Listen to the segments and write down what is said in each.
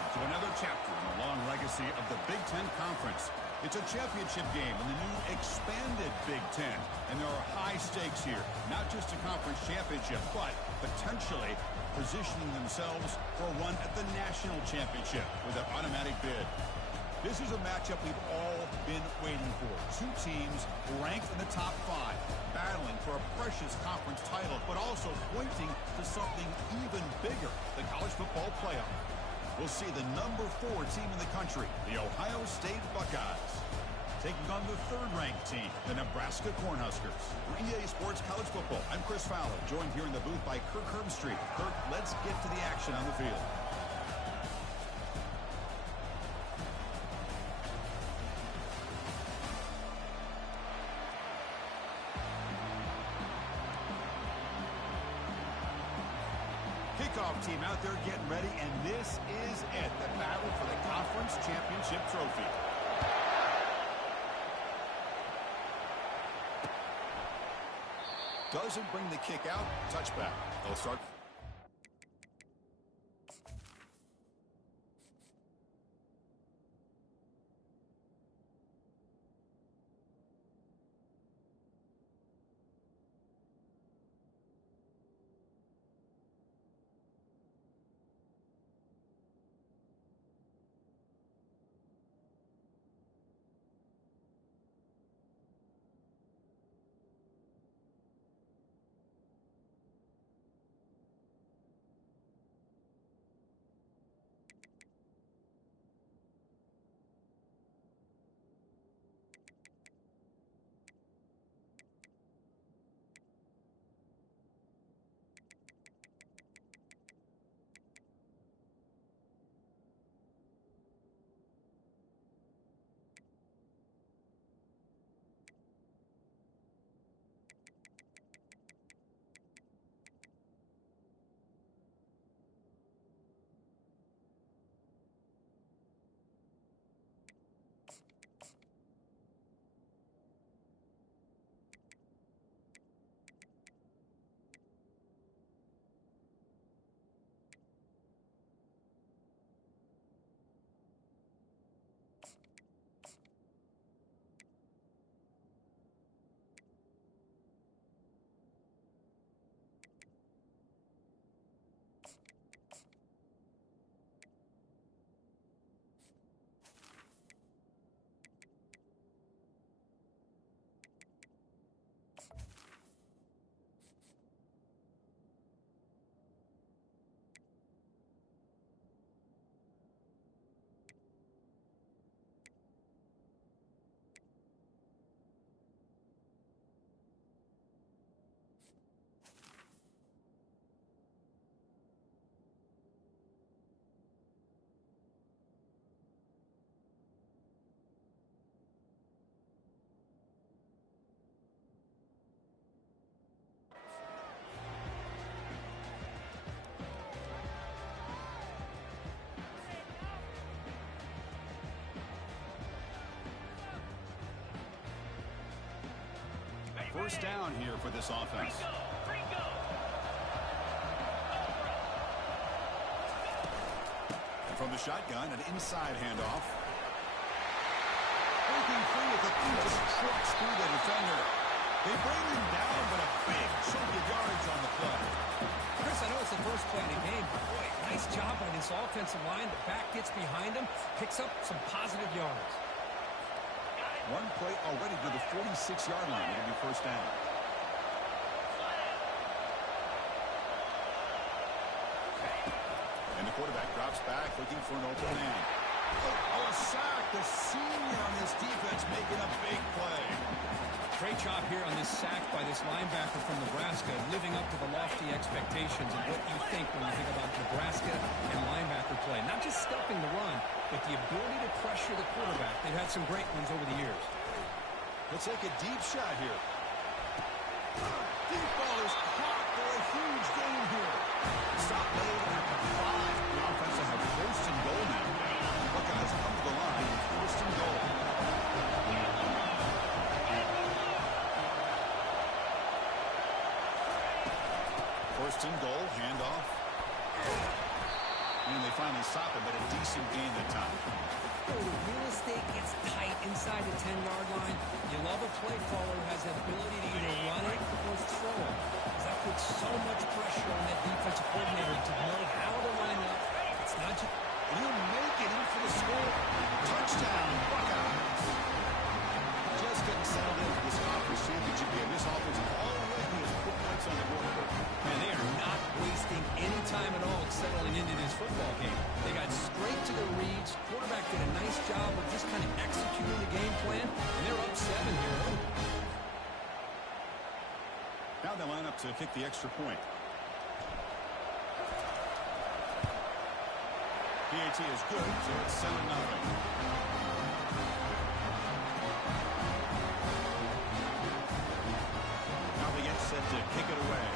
welcome to another chapter in the long legacy of the Big Ten Conference. It's a championship game in the new expanded Big Ten, and there are high stakes here. Not just a conference championship, but potentially positioning themselves for a run at the national championship with an automatic bid. This is a matchup we've all been waiting for. Two teams ranked in the top 5, battling for a precious conference title, but also pointing to something even bigger, the college football playoff. We'll see the number 4 team in the country, the Ohio State Buckeyes, taking on the 3rd-ranked team, the Nebraska Cornhuskers. For EA Sports College Football, I'm Chris Fowler, joined here in the booth by Kirk Herbstreit. Kirk, let's get to the action on the field. Kickoff team out there getting ready, and this is it, the battle for the conference championship trophy. Doesn't bring the kick out, touchback. They'll start. First down here for this offense. And from the shotgun, an inside handoff. Breaking free with the feet just trucks through the defender. They bring him down, but a big chunk of yards on the play. Chris, I know it's the first play of the game, but boy, nice job by this offensive line. The back gets behind him, picks up some positive yards. One play already to the 46-yard line. It'll be first down. And the quarterback drops back, looking for an open man. Oh, a sack. The senior on this defense making a big play. Great job here on this sack by this linebacker from Nebraska, living up to the lofty expectations of what you think when you think about Nebraska and linebacker play. Not just stopping the run, but the ability to pressure the quarterback. They've had some great ones over the years. Let's take a deep shot here. Deep ball is caught for a huge gain here. Stop made at the 5. The offense will have first and goal now. Buckeyes come to the line, first and goal. First and goal, handoff. And they finally stop him, but a decent gain that time. The real estate gets tight inside the 10-yard line. You love a play caller who has the ability to either run it or throw it. Because that puts so much pressure on that defensive coordinator to know how to line up. It's not just... He'll make it in for the score. Touchdown, Buckeyes. Just getting settled into this conference championship game. This offense already has put points on the board. Man, they are not wasting any time at all settling into this football game. They got straight to the reads. Quarterback did a nice job of just kind of executing the game plan, and they're up 7 here early. Now they line up to kick the extra point. PAT is good, so it's 7-0. Now they get set to kick it away.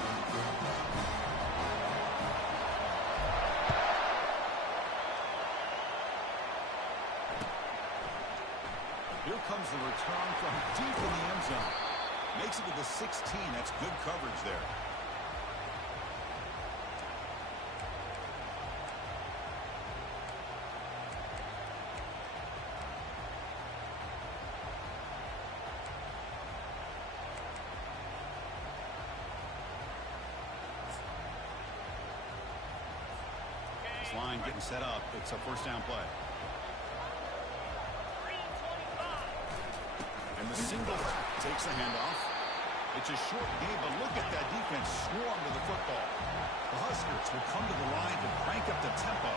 Here comes the return from deep in the end zone. Makes it to the 16. That's good coverage there. This line getting set up. It's a first down play. And the single back takes the handoff. It's a short game, but look at that defense swarm to the football. The Huskers will come to the line to crank up the tempo.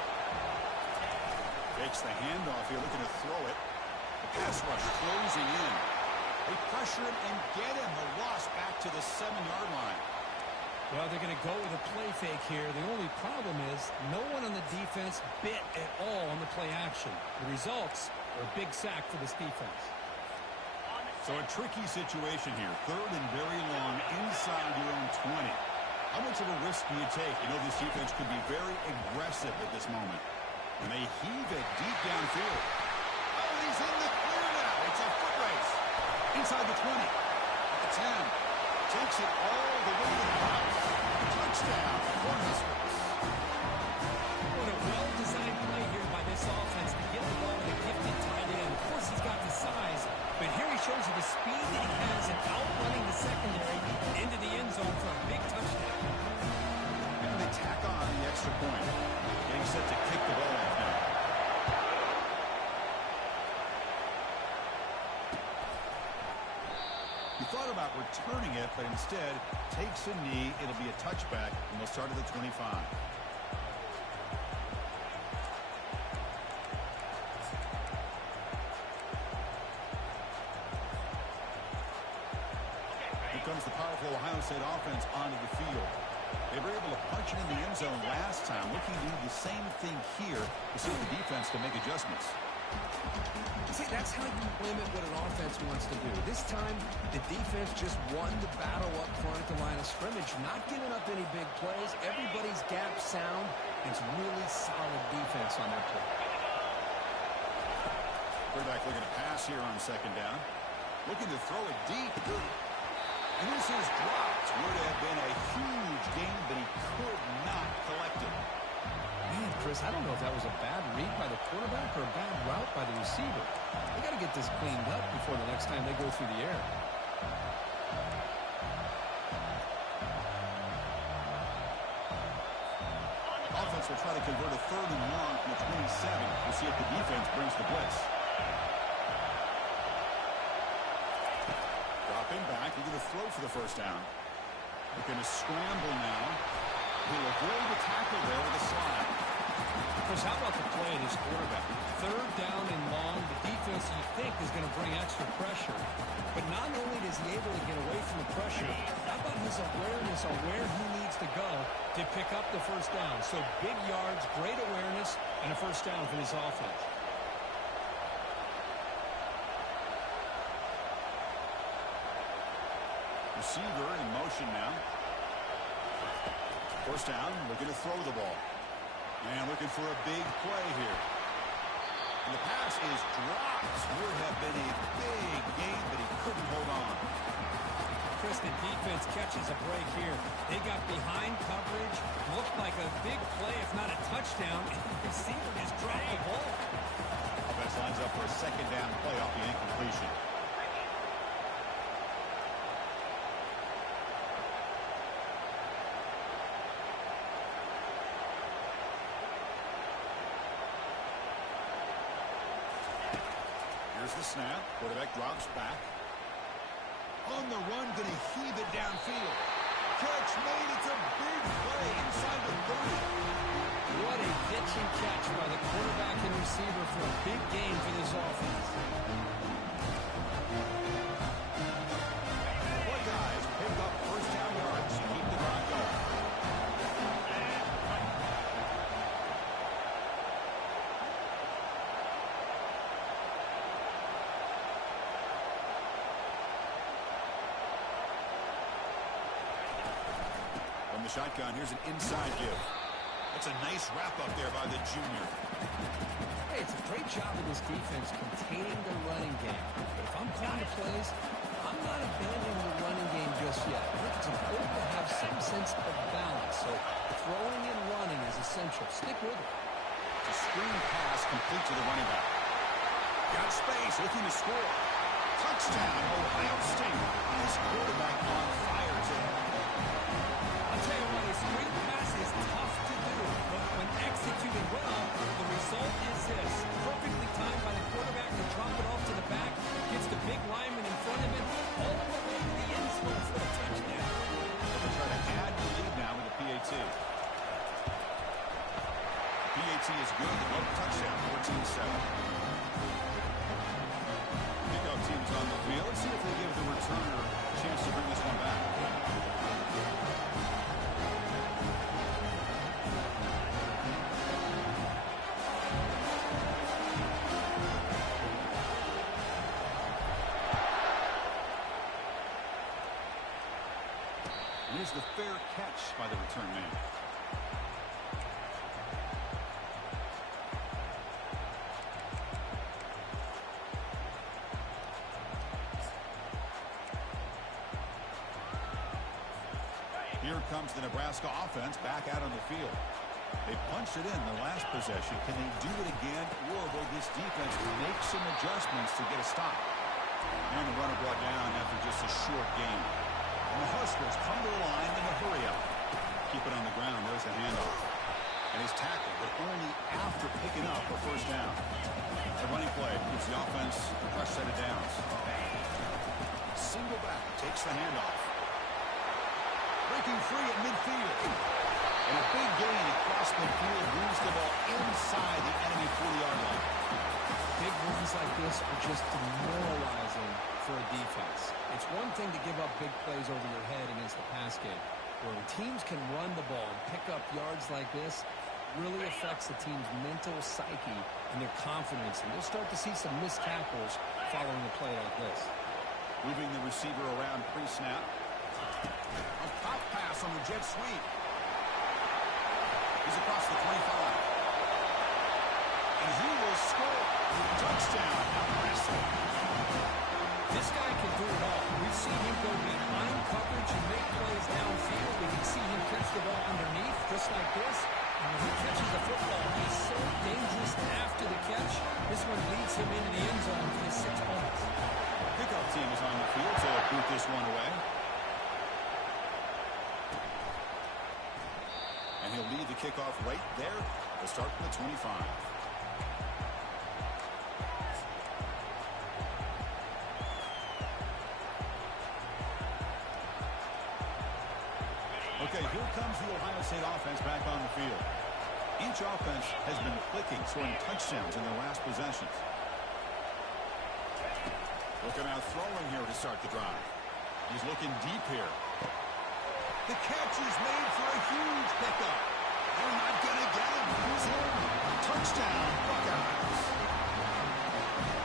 Takes the handoff here, looking to throw it. The pass rush closing in. They pressure him and get him. The loss back to the 7-yard line. Well, they're going to go with a play fake here. The only problem is no one on the defense bit at all on the play action. The results are a big sack for this defense. So a tricky situation here. 3rd and very long inside your own 20. How much of a risk do you take? You know this defense could be very aggressive at this moment. And they heave it deep downfield. Oh, and he's in the clear now. It's a foot race. Inside the 20. At the 10. Takes it all the way to the house. Touchdown for Huskers. What a well-designed play here by this offense to get the ball to the gifted tight end. Of course, he's got the size, but here he shows you the speed that he has in outrunning the secondary into the end zone for a big touchdown. And they tack on the extra point. Getting set to kick the ball off now. He thought about returning it, but instead takes a knee. It'll be a touchback, and they'll start at the 25. Here comes the powerful Ohio State offense onto the field. They were able to punch it in the end zone last time, looking to do the same thing here to see if the defense can make adjustments. See, that's how you limit what an offense wants to do. This time, the defense just won the battle up front at the line of scrimmage, not giving up any big plays. Everybody's gap sound. It's really solid defense on that play. Quarterback looking to pass here on 2nd down. Looking to throw it deep. And this is dropped. Would have been a huge gain, but he could not collect it. Man, Chris, I don't know if that was a bad read by the quarterback or a bad route by the receiver. They got to get this cleaned up before the next time they go through the air. Offense will try to convert a 3rd and long from the 27. We'll see if the defense brings the blitz. Dropping back, looking to throw for the first down. Looking to scramble now. He'll avoid the tackle there with a slide. Chris, how about the play of this quarterback? 3rd down and long. The defense, you think, is going to bring extra pressure. But not only is he able to get away from the pressure, how about his awareness on where he needs to go to pick up the first down? So big yards, great awareness, and a first down for this offense. Receiver in motion now. First down, looking to throw the ball. And looking for a big play here. And the pass is dropped. Would have been a big gain, but he couldn't hold on. Chris, the defense catches a break here. They got behind coverage, looked like a big play, if not a touchdown, and the receiver just dropped the ball. Offense lines up for a second down play off the incompletion. Here's the snap. Quarterback drops back. On the run, going to heave it downfield. Catch made. It's a big play inside the 30. What a pitch and catch by the quarterback and receiver for a big game for this offense. Boy, guys, pick up first down yards to keep the drive going. From the shotgun, here's an inside give. That's a nice wrap up there by the junior. Hey, it's a great job of this defense containing the running game. But if I'm calling the plays, I'm not abandoning the running game just yet. I think it's important to have some sense of balance. So throwing and running is essential. Stick with it. It's a screen pass complete to the running back. Got space, looking to score. Touchdown, Ohio State. This quarterback on fire today. I'll tell you what, a screen pass is tough to do, but when executed well, the result is this. Perfectly timed by the quarterback to drop it off to the back, gets the big lineman in front of him, all the way to the end zone for a touchdown. They'll try to add the lead now with the PAT. The PAT is good. One touchdown, 14-7. Kickoff team's on the field. Let's see if they give the returner a chance to bring this one back. Here's the fair catch by the return man. Here comes the Nebraska offense back out on the field. They punched it in their last possession. Can they do it again, or will this defense make some adjustments to get a stop? And the runner brought down after just a short game. And the Huskers come to the line in a hurry up. Keep it on the ground. There's a handoff. And he's tackled, but only after picking up a first down. The running play gives the offense a fresh set of downs. Single back takes the handoff. Breaking free at midfield. And a big gain across midfield moves the ball inside the enemy 40-yard line. Big runs like this are just demoralizing for a defense. It's one thing to give up big plays over your head against the pass game. Where teams can run the ball and pick up yards like this, really affects the team's mental psyche and their confidence. And you'll start to see some missed tackles following a play like this. Moving the receiver around pre-snap. A pop pass on the jet sweep. He's across the 25. And he will score. Touchdown, Nebraska. This guy can do it all. We've seen him go behind coverage and make plays downfield. We can see him catch the ball underneath, just like this. And when he catches the football, he's so dangerous after the catch. This one leads him into the end zone for the 6 points. Pickup team is on the field to boot this one away. And he'll lead the kickoff right there to start from the 25. Okay, here comes the Ohio State offense back on the field. Each offense has been clicking, scoring touchdowns in their last possessions. Looking out throwing here to start the drive. He's looking deep here. The catch is made for a huge pickup. They're not going to get him. He's in. Touchdown, Buckeyes.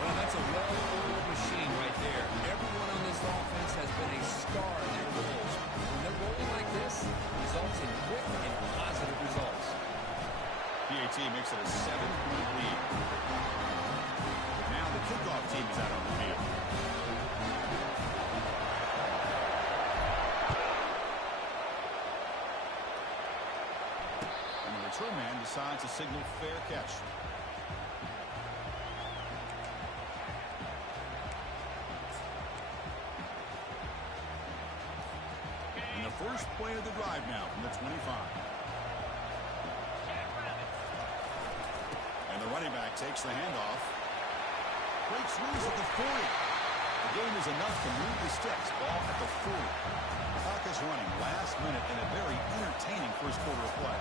Well, that's a well-oiled machine right there. Everyone on this offense has been a star in their roles. When they're rolling like this, results in quick and positive results. PAT makes it a 7-point lead. Now the kickoff team is out on the field. return man decides to signal fair catch. And the first play of the drive now from the 25. And the running back takes the handoff. Breaks loose at the 40. The game is enough to move the sticks. Ball at the 40. Clock is running last minute in a very entertaining first quarter of play.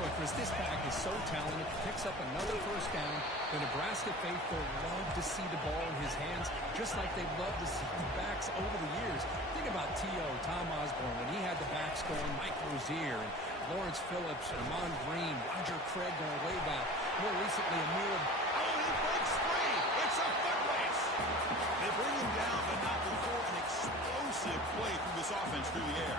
Boy, Chris, this back is so talented. Picks up another first down. The Nebraska faithful love to see the ball in his hands, just like they love to see the backs over the years. Think about T.O., Tom Osborne, when he had the backs going, Mike Rozier, and Lawrence Phillips, and Amon Green, Roger Craig going way back. More recently, Amir. Oh, he breaks free. It's a foot race. They bring him down, but not before an explosive play through this offense through the air.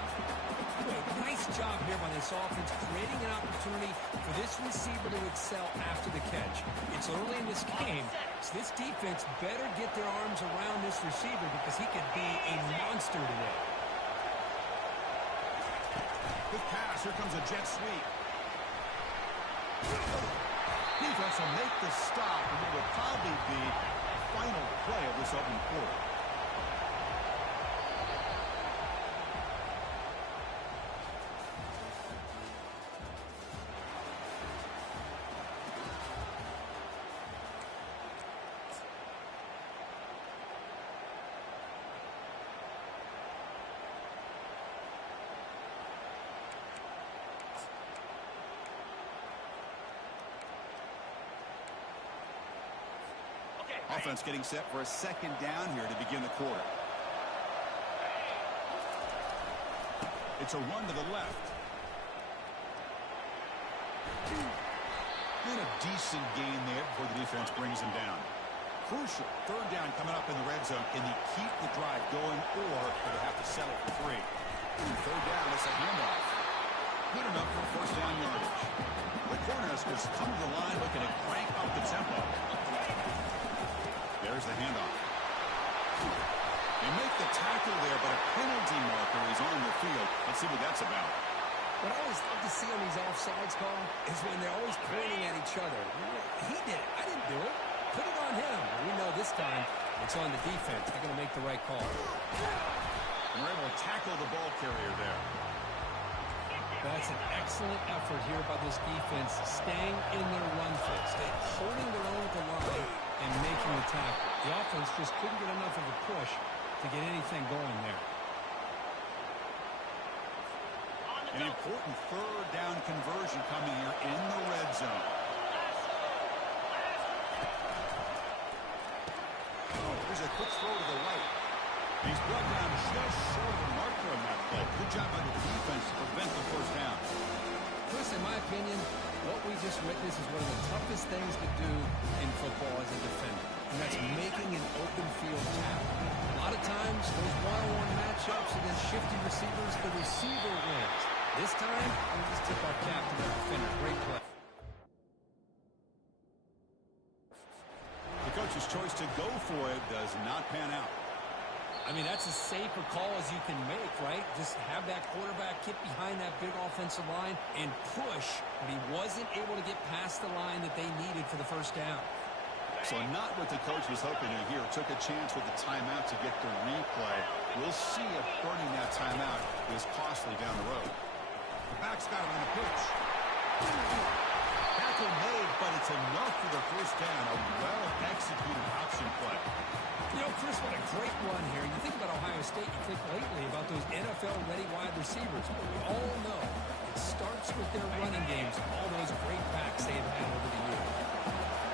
Nice job here by this offense, creating an opportunity for this receiver to excel after the catch. It's early in this game, so this defense better get their arms around this receiver because he could be a monster today. Good pass. Here comes a jet sweep. Defense will make the stop, and it will probably be the final play of this opening quarter. Offense getting set for a second down here to begin the quarter. It's a run to the left. And a decent gain there before the defense brings him down. Crucial third down coming up in the red zone. Can they keep the drive going, or do they have to settle for 3? Third down, it's a handoff. Good enough for first down yardage. The Cornhuskers come to the line looking to crank up the tempo. There's the handoff. They make the tackle there, but a penalty marker is on the field. Let's see what that's about. What I always love to see on these offsides call is when they're always pointing at each other. He did it. I didn't do it. Put it on him. We know this time it's on the defense. They're going to make the right call. And we're able to tackle the ball carrier there. That's an excellent effort here by this defense, staying in their run fits, holding their own at the line and making the tackle. The offense just couldn't get enough of a push to get anything going there. An important third down conversion coming here in the red zone. Oh, there's a quick throw to the right. He's brought down just short of the marker on that play. Good job by the defense to prevent the first down. Chris, in my opinion, what we just witnessed is one of the toughest things to do in football as a defender, and that's making an open field tackle. A lot of times, those one-on-one matchups and then shifting receivers, the receiver wins. This time, we just tip our cap to the defender. Great play. The coach's choice to go for it does not pan out. I mean, that's as safe a call as you can make, right? Just have that quarterback get behind that big offensive line and push, but he wasn't able to get past the line that they needed for the first down. So not what the coach was hoping to hear. Took a chance with the timeout to get the replay. We'll see if burning that timeout is costly down the road. The back's got him on a pitch. Tackle made, but it's enough for the first down. A well-executed option play. You know, Chris, what a great run here. You think about Ohio State, you think lately about those NFL-ready wide receivers. But we all know it starts with their running games, all those great backs they've had over the years.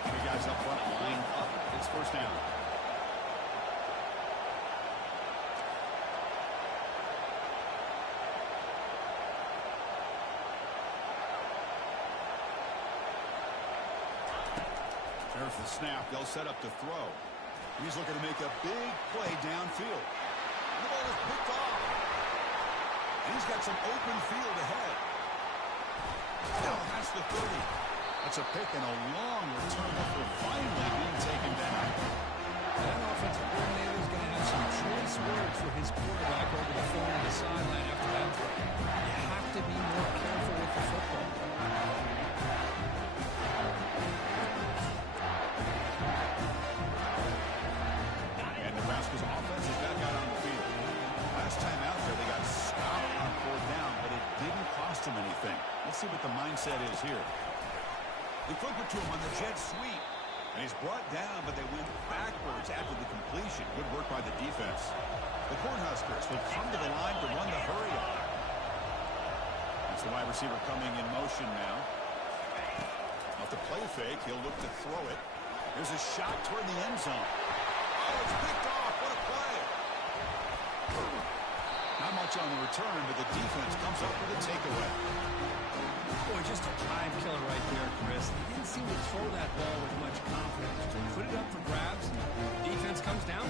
Three guys up front, line up. It's first down. There's the snap. They'll set up to throw. He's looking to make a big play downfield. The ball is picked off. And he's got some open field ahead. Oh, that's the 30. That's a pick and a long return for finally being taken down. That offensive coordinator is going to have some choice words for his quarterback over the phone on the sideline after that play. You have to be more careful with the football. Let's see what the mindset is here. They flip it to him on the jet sweep. And he's brought down, but they went backwards after the completion. Good work by the defense. The Cornhuskers will come to the line to run the hurry on. It's the wide receiver coming in motion now. Off the play fake, he'll look to throw it. There's a shot toward the end zone. Oh, it's picked off. What a play. Not much on the return, but the defense comes up with a takeaway. Boy, just a time killer right there, Chris. He didn't seem to throw that ball with much confidence. Just put it up for grabs, and the defense comes down.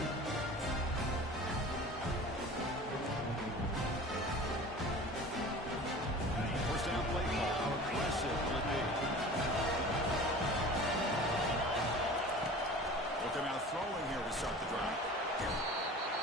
First down play call. How aggressive will it be? Looking out throwing here to start the drive.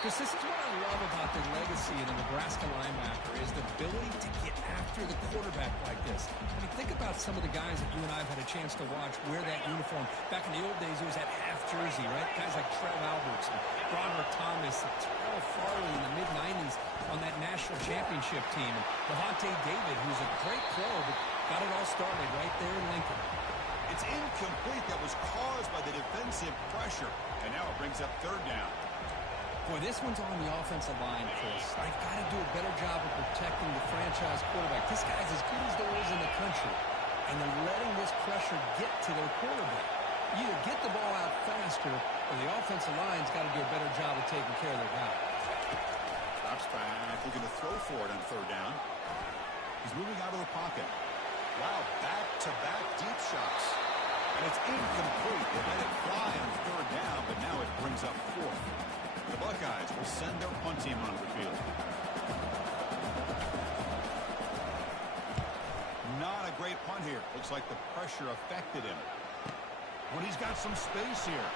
Chris, this is what I love about the legacy of the Nebraska linebacker is the ability to get after the quarterback like this. I mean, think about some of the guys that you and I have had a chance to watch wear that uniform. Back in the old days, it was that half jersey, right? Guys like Trev Alberts and Broderick Thomas and Terrell Farley in the mid-90s on that national championship team. And Levante David, who's a great pro, but got it all started right there in Lincoln. It's incomplete. That was caused by the defensive pressure. And now it brings up third down. Boy, this one's on the offensive line, Chris. They've got to do a better job of protecting the franchise quarterback. This guy's as good as there is in the country, and they're letting this pressure get to their quarterback. You either get the ball out faster, or the offensive line's got to do a better job of taking care of their guy. Drops back, looking to throw for it on third down. He's moving out of the pocket. Wow, back-to-back deep shots. And it's incomplete. They let it fly on third down, but now it brings up fourth. The Buckeyes will send their punt team onto the field. Not a great punt here. Looks like the pressure affected him. But he's got some space here.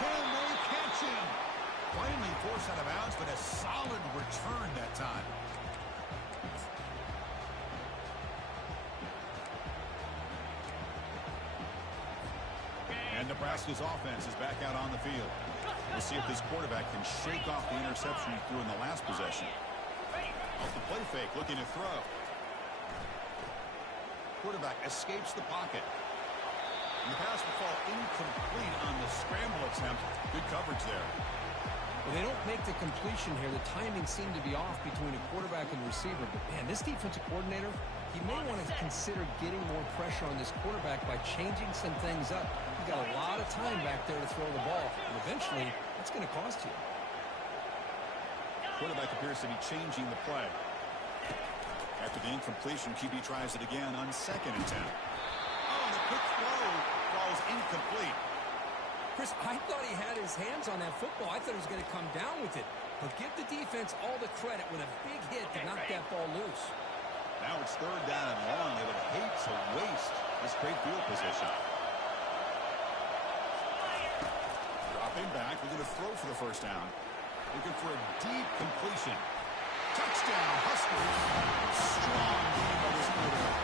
Can they catch him? Plainly forced out of bounds, but a solid return that time. And Nebraska's offense is back out on the field. We'll see if this quarterback can shake off the interception he threw in the last possession. Off the play fake, looking to throw. Quarterback escapes the pocket. And the pass will fall incomplete on the scramble attempt. Good coverage there. Well, they don't make the completion here. The timing seemed to be off between a quarterback and receiver. But, man, this defensive coordinator, he may want to consider getting more pressure on this quarterback by changing some things up. He's got a lot of time back there to throw the ball. And eventually, that's going to cost you. Quarterback appears to be changing the play. After the incompletion, QB tries it again on second and 10. Oh, the quick throw falls incomplete. Chris, I thought he had his hands on that football. I thought he was going to come down with it. But give the defense all the credit with a big hit to knock that ball loose. Now it's third down and long. They would hate to waste this great field position. Dropping back. We're going to throw for the first down. Looking for a deep completion. Touchdown, Huskers. Strong game by this quarterback.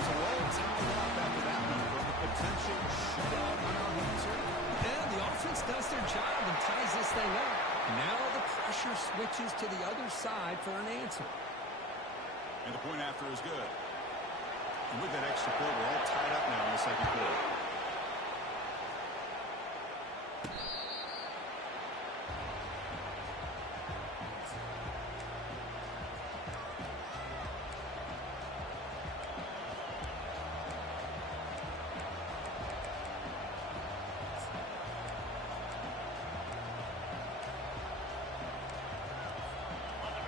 So all time off after that one from the potential shootout on our hands here. And the offense does their job and ties this thing up. Now the pressure switches to the other side for an answer. And the point after is good. And with that extra point, we're all tied up now in the second quarter.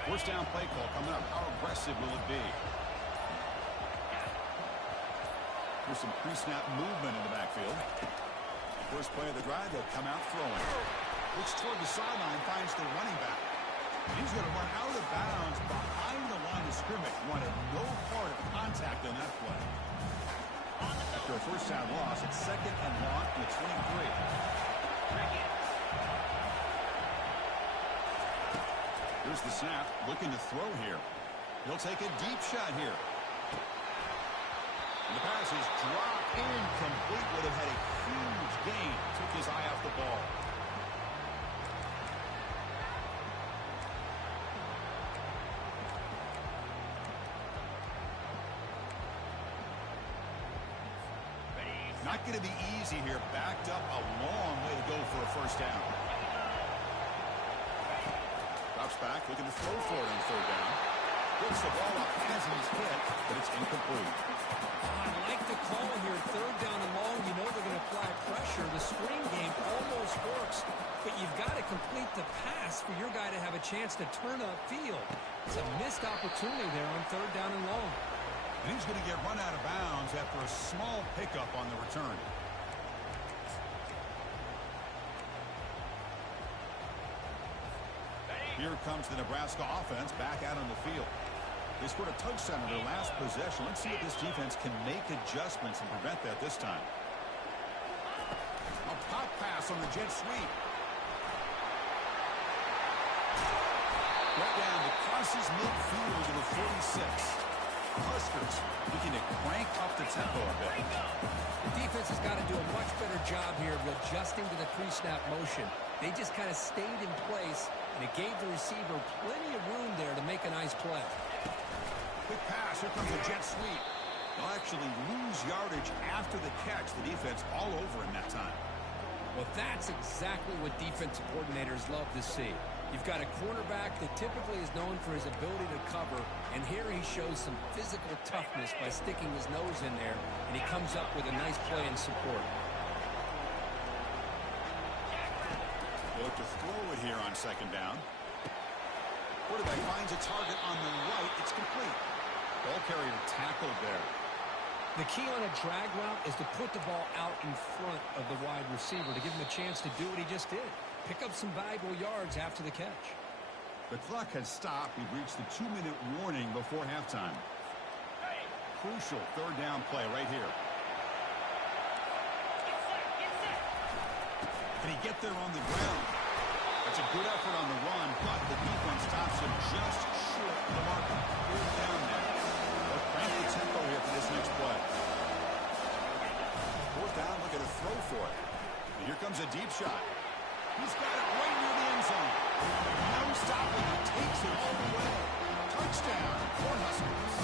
First down play call coming up. How aggressive will it be? There's some pre-snap movement in the backfield. First play of the drive, they'll come out throwing. Looks toward the sideline, finds the running back. He's going to run out of bounds behind the line of scrimmage. Wanted no part of contact on that play. After a first down loss, it's second and long from the 23. Here's the snap, looking to throw here. He'll take a deep shot here. And the pass is dropped incomplete. Would have had a huge gain. Took his eye off the ball. Not going to be easy here. Backed up a long way to go for a first down. Drops back, looking to throw for it on third down. Gets the ball up, has his hit, but it's incomplete. I like the call here. Third down and long. You know they're going to apply pressure. The screen game almost works, but you've got to complete the pass for your guy to have a chance to turn upfield. It's a missed opportunity there on third down and long. And he's going to get run out of bounds after a small pickup on the return. Here comes the Nebraska offense back out on the field. They scored a touchdown in their last possession. Let's see if this defense can make adjustments and prevent that this time. A pop pass on the jet sweep. Right down that crosses midfield to the 46. Huskers looking to crank up the tempo a bit. The defense has got to do a much better job here of adjusting to the pre-snap motion. They just kind of stayed in place, and it gave the receiver plenty of room there to make a nice play. Quick pass. Here comes a jet sweep. They'll actually lose yardage after the catch. The defense all over in that time. Well, that's exactly what defensive coordinators love to see. You've got a cornerback that typically is known for his ability to cover, and here he shows some physical toughness by sticking his nose in there, and he comes up with a nice play in support. They look to throw it here on second down. Quarterback finds a target on the right. It's complete. Ball carrier tackled there. The key on a drag route is to put the ball out in front of the wide receiver to give him a chance to do what he just did. Pick up some valuable yards after the catch. The clock has stopped. We've reached the 2-minute warning before halftime. Crucial third down play right here. Can he get there on the ground? That's a good effort on the run, but the defense stops him just short of the marker. Third down now. They'll crank the tempo here for this next play. Fourth down, looking to throw for it. And here comes a deep shot. He's got it right near the end zone. No stopping. He takes it all the way. Touchdown, Cornhuskers.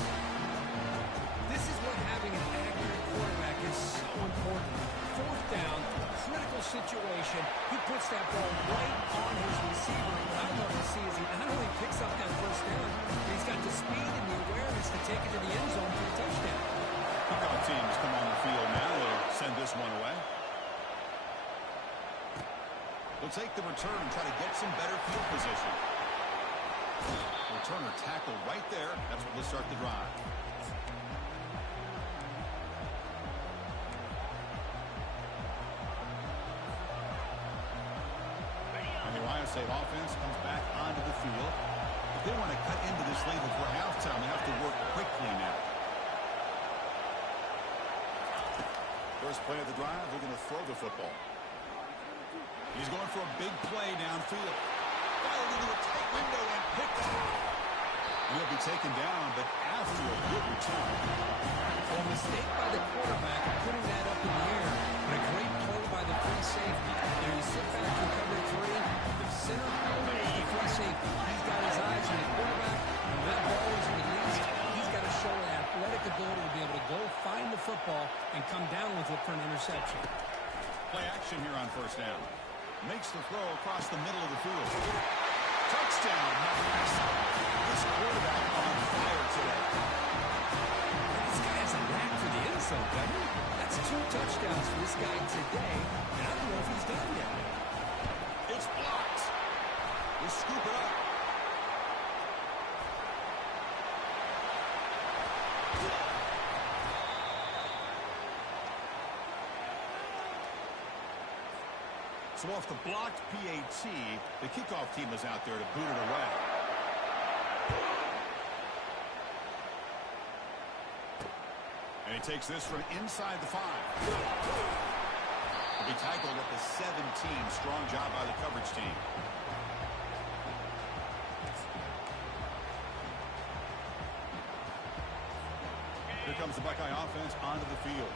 This is what having an accurate quarterback is so important. Fourth down, critical situation. He puts that ball right on his receiver. What I love to see is he not only picks up that first down, but he's got the speed and the awareness to take it to the end zone for a touchdown. Kickoff teams come on the field now. They'll send this one away. We'll take the return and try to get some better field position. Returner tackled right there. That's what will start the drive. And the Ohio State offense comes back onto the field. If they want to cut into this lead before halftime, they have to work quickly now. First play of the drive, we're going to throw the football. He's going for a big play downfield. Fired into a tight window and picked up. He'll be taken down, but after a good return. Well, a mistake by the quarterback putting that up in the air, but a great play by the free safety. There you sit back and cover three. The center fielder is the free safety. He's got his eyes on the quarterback. When that ball is released, he's got to show an athletic ability to be able to go find the football and come down with it for an interception. Play action here on first down. Makes the throw across the middle of the field. Touchdown, Nebraska. This quarterback on fire today. This guy has a knack for the end zone, doesn't he? That's 2 touchdowns for this guy today, and I don't know if he's done yet. It's blocked. They scoop it up. So off the blocked PAT, the kickoff team is out there to boot it away. And he takes this from inside the 5. He'll be tackled at the 17. Strong job by the coverage team. Here comes the Buckeye offense onto the field.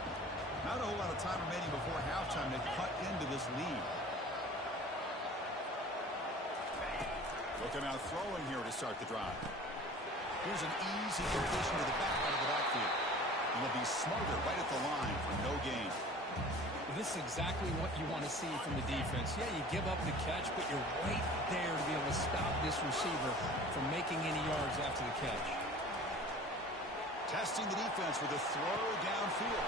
Not a whole lot of time remaining before halftime to cut into this lead. Looking out throwing here to start the drive. Here's an easy completion to the back out of the backfield. And will be smarter right at the line for no gain. This is exactly what you want to see from the defense. Yeah, you give up the catch, but you're right there to be able to stop this receiver from making any yards after the catch. Testing the defense with a throw downfield.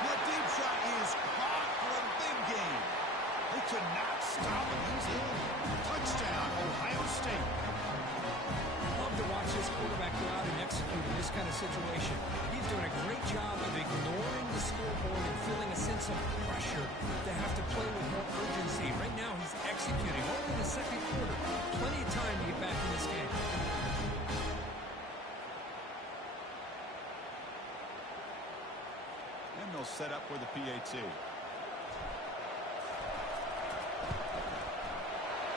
That deep shot is caught for a big gain. They could not stop him. He's in. Touchdown, Ohio State. Love to watch this quarterback go out and execute in this kind of situation. He's doing a great job of ignoring the scoreboard and feeling a sense of pressure to have to play with more urgency. Right now, he's executing. Only in the second quarter. Plenty of time to get back in this game. And they'll set up for the PAT.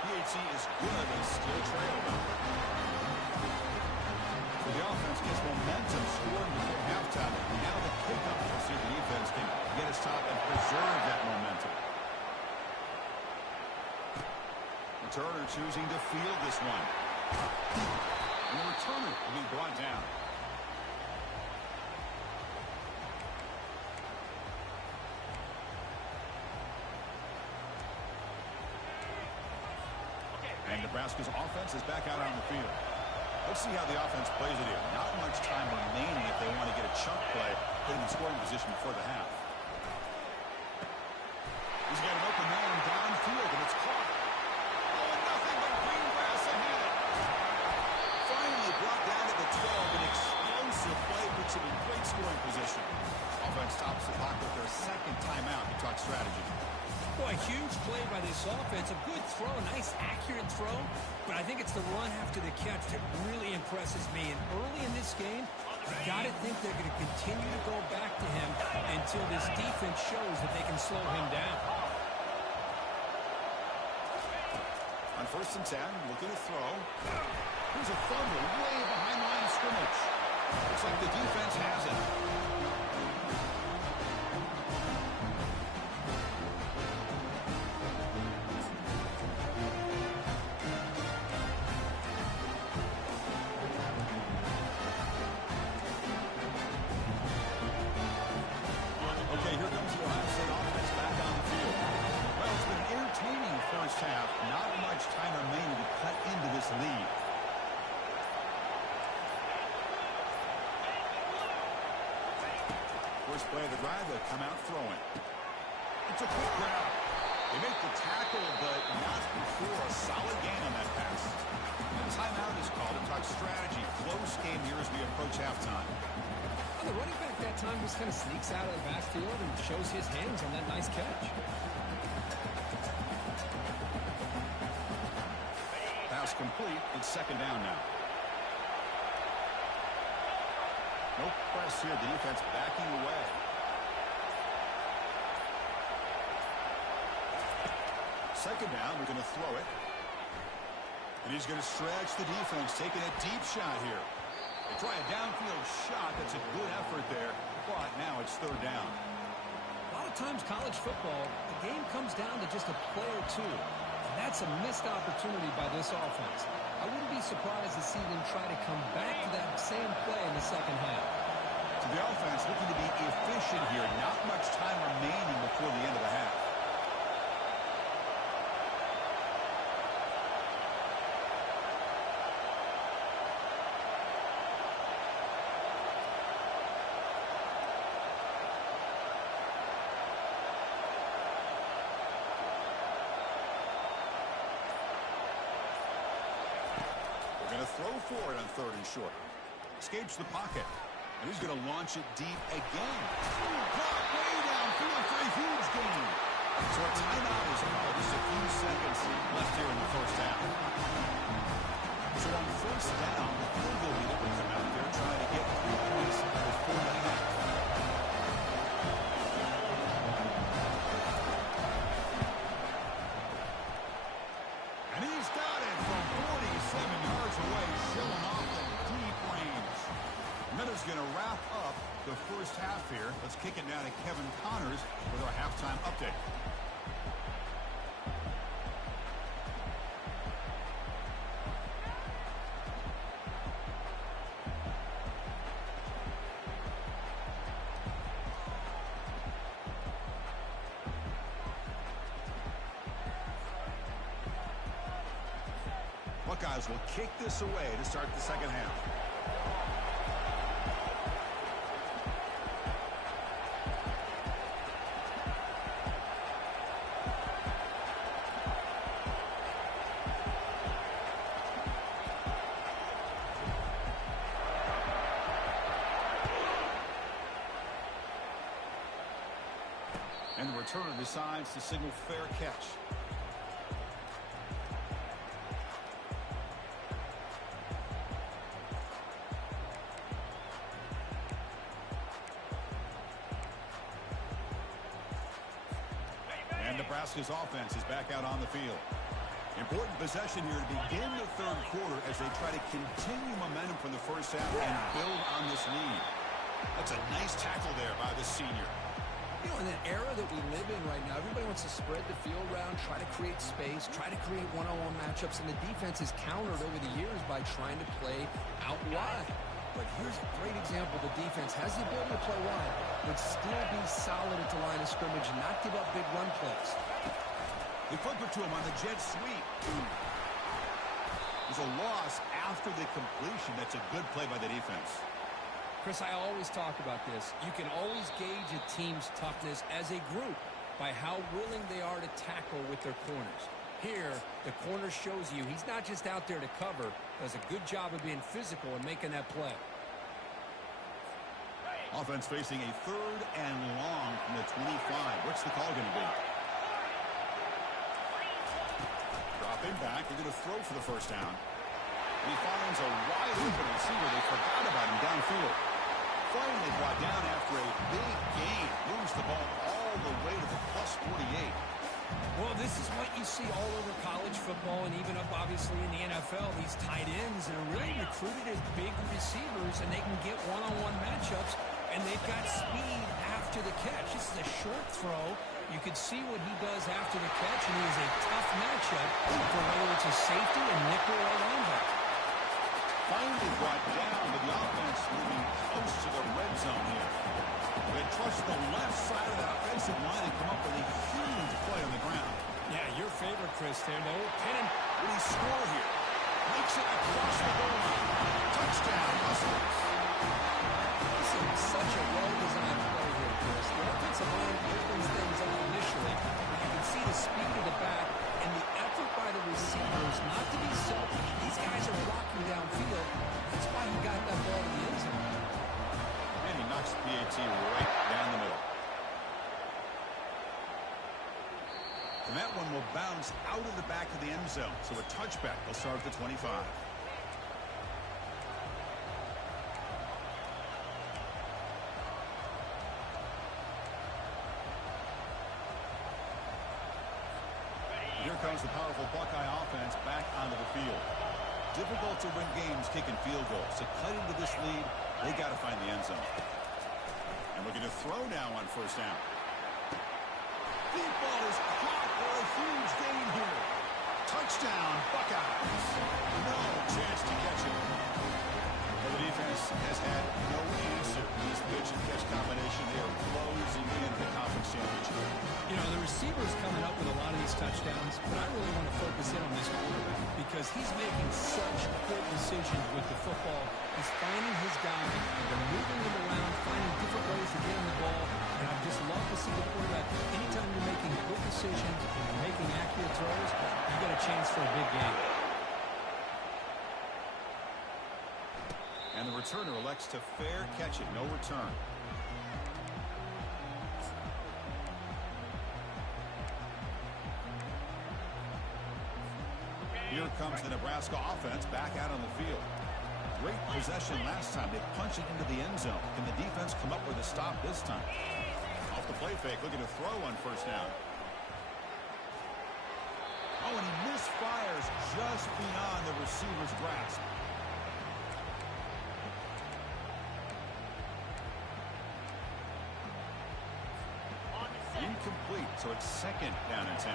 PAT is good and still trailing. So the offense gets momentum scoring before halftime. Now the kickoff. We'll see if the defense can get a stop and preserve that momentum. Returner choosing to field this one. And the returner will be brought down. And Nebraska's offense is back out on the field. Let's see how the offense plays it here. Not much time remaining if they want to get a chunk play, put him in scoring position before the half. He's got an open man downfield, and it's caught. Oh, and nothing but green grass ahead. Finally brought down at the 12. An explosive play puts him in great scoring position. Offense stops the clock with their second timeout to talk strategy. Boy, huge play by this offense. A good throw, a nice accurate throw. But I think it's the run after the catch that really impresses me. And early in this game, you got to think they're going to continue to go back to him until this defense shows that they can slow him down. On 1st and 10, looking to throw. Here's a fumble way behind the line of scrimmage. Looks like the defense has it. First play of the drive, they'll come out throwing. It's a quick grab. They make the tackle, but not before a solid gain on that pass. And timeout is called to talk strategy. Close game here as we approach halftime. Well, the running back that time just kind of sneaks out of the backfield and shows his hands on that nice catch. Pass complete. It's second down now. No press here. The defense backing away. Second down. We're going to throw it. And he's going to stretch the defense, taking a deep shot here. They try a downfield shot. That's a good effort there. But now it's third down. A lot of times college football, the game comes down to just a play or two. And that's a missed opportunity by this offense. I wouldn't be surprised to see them try to come back to that same play in the second half. So the offense looking to be efficient here. Not much time remaining before the end of the half. Going to throw for it on third and short. Escapes the pocket. And he's going to launch it deep again. Caught way downfield for a huge gain. So a timeout is called. Just a few seconds left here in the first half. So on first down, the field goal leader will come out there trying to get 3 points before the half. And he's got it from 47 yards away, showing off the deep range. And that is going to wrap up the first half here. Let's kick it now to Kevin Connors with our halftime update. Buckeyes will kick this away to start the second half. And the returner decides to signal fair catch. And Nebraska's offense is back out on the field. Important possession here to begin the third quarter as they try to continue momentum from the first half and build on this lead. That's a nice tackle there by the senior. You know, in the era that we live in right now, everybody wants to spread the field around, try to create space, try to create one-on-one matchups, and the defense is countered over the years by trying to play out wide. But here's a great example. The defense has the ability to play wide, but still be solid at the line of scrimmage and not give up big run plays. They flip it to him on the jet sweep. There's a loss after the completion. That's a good play by the defense. Chris, I always talk about this. You can always gauge a team's toughness as a group by how willing they are to tackle with their corners. Here, the corner shows you he's not just out there to cover, does a good job of being physical and making that play. Offense facing a 3rd and long from the 25. What's the call going to be? Dropping back. They're going to throw for the first down. And he finds a wide open receiver. They forgot about him downfield. Finally brought down after a big gain. Moves the ball all the way to the +48. Well, this is what you see all over college football and even up, obviously, in the NFL. These tight ends that are really recruited as big receivers, and they can get one-on-one matchups, and they've got speed after the catch. This is a short throw. You could see what he does after the catch, and he is a tough matchup for whether it's a safety, a nickel, or a linebacker. Finally brought down, but the offense moving close to the red zone here. They trust the left side of that offensive line and come up with a huge play on the ground. Yeah, your favorite, Chris, there. No, Penn. Will he score here? Makes it across the goal line. Touchdown, Huskers. This is such a well-designed play here, Chris. The offensive line opens things up initially, but you can see the speed of the back and the effort by the receivers not to be selfish. These guys are blocking downfield. That's why he got that ball in the end zone. And he knocks the PAT right down the middle. And that one will bounce out of the back of the end zone. So a touchback will start at the 25. Here comes the powerful Buckeye offense back onto the field. Difficult to win games kicking field goals. To cut into this lead, they got to find the end zone. And looking to throw now on first down. Deep ball is caught for a huge gain here. Touchdown, Buckeyes. No chance to catch it. Well, the defense has had no answer in this pitch and catch combination. They are closing in the conference championship. You know, the receiver's coming up with a lot of these touchdowns, but I really want to focus in on this quarterback because he's making such quick decisions with the football. He's finding his guy, they're moving him around, finding different ways to get him the ball, and I just love to see the quarterback. Anytime you're making quick decisions and you're making accurate throws, you got a chance for a big game. And the returner elects to fair catch it, no return. Here comes the Nebraska offense back out on the field. Great possession last time. They punch it into the end zone. Can the defense come up with a stop this time? Off the play fake, looking to throw on first down. Oh, and he misfires just beyond the receiver's grasp. Incomplete, so it's second down and 10.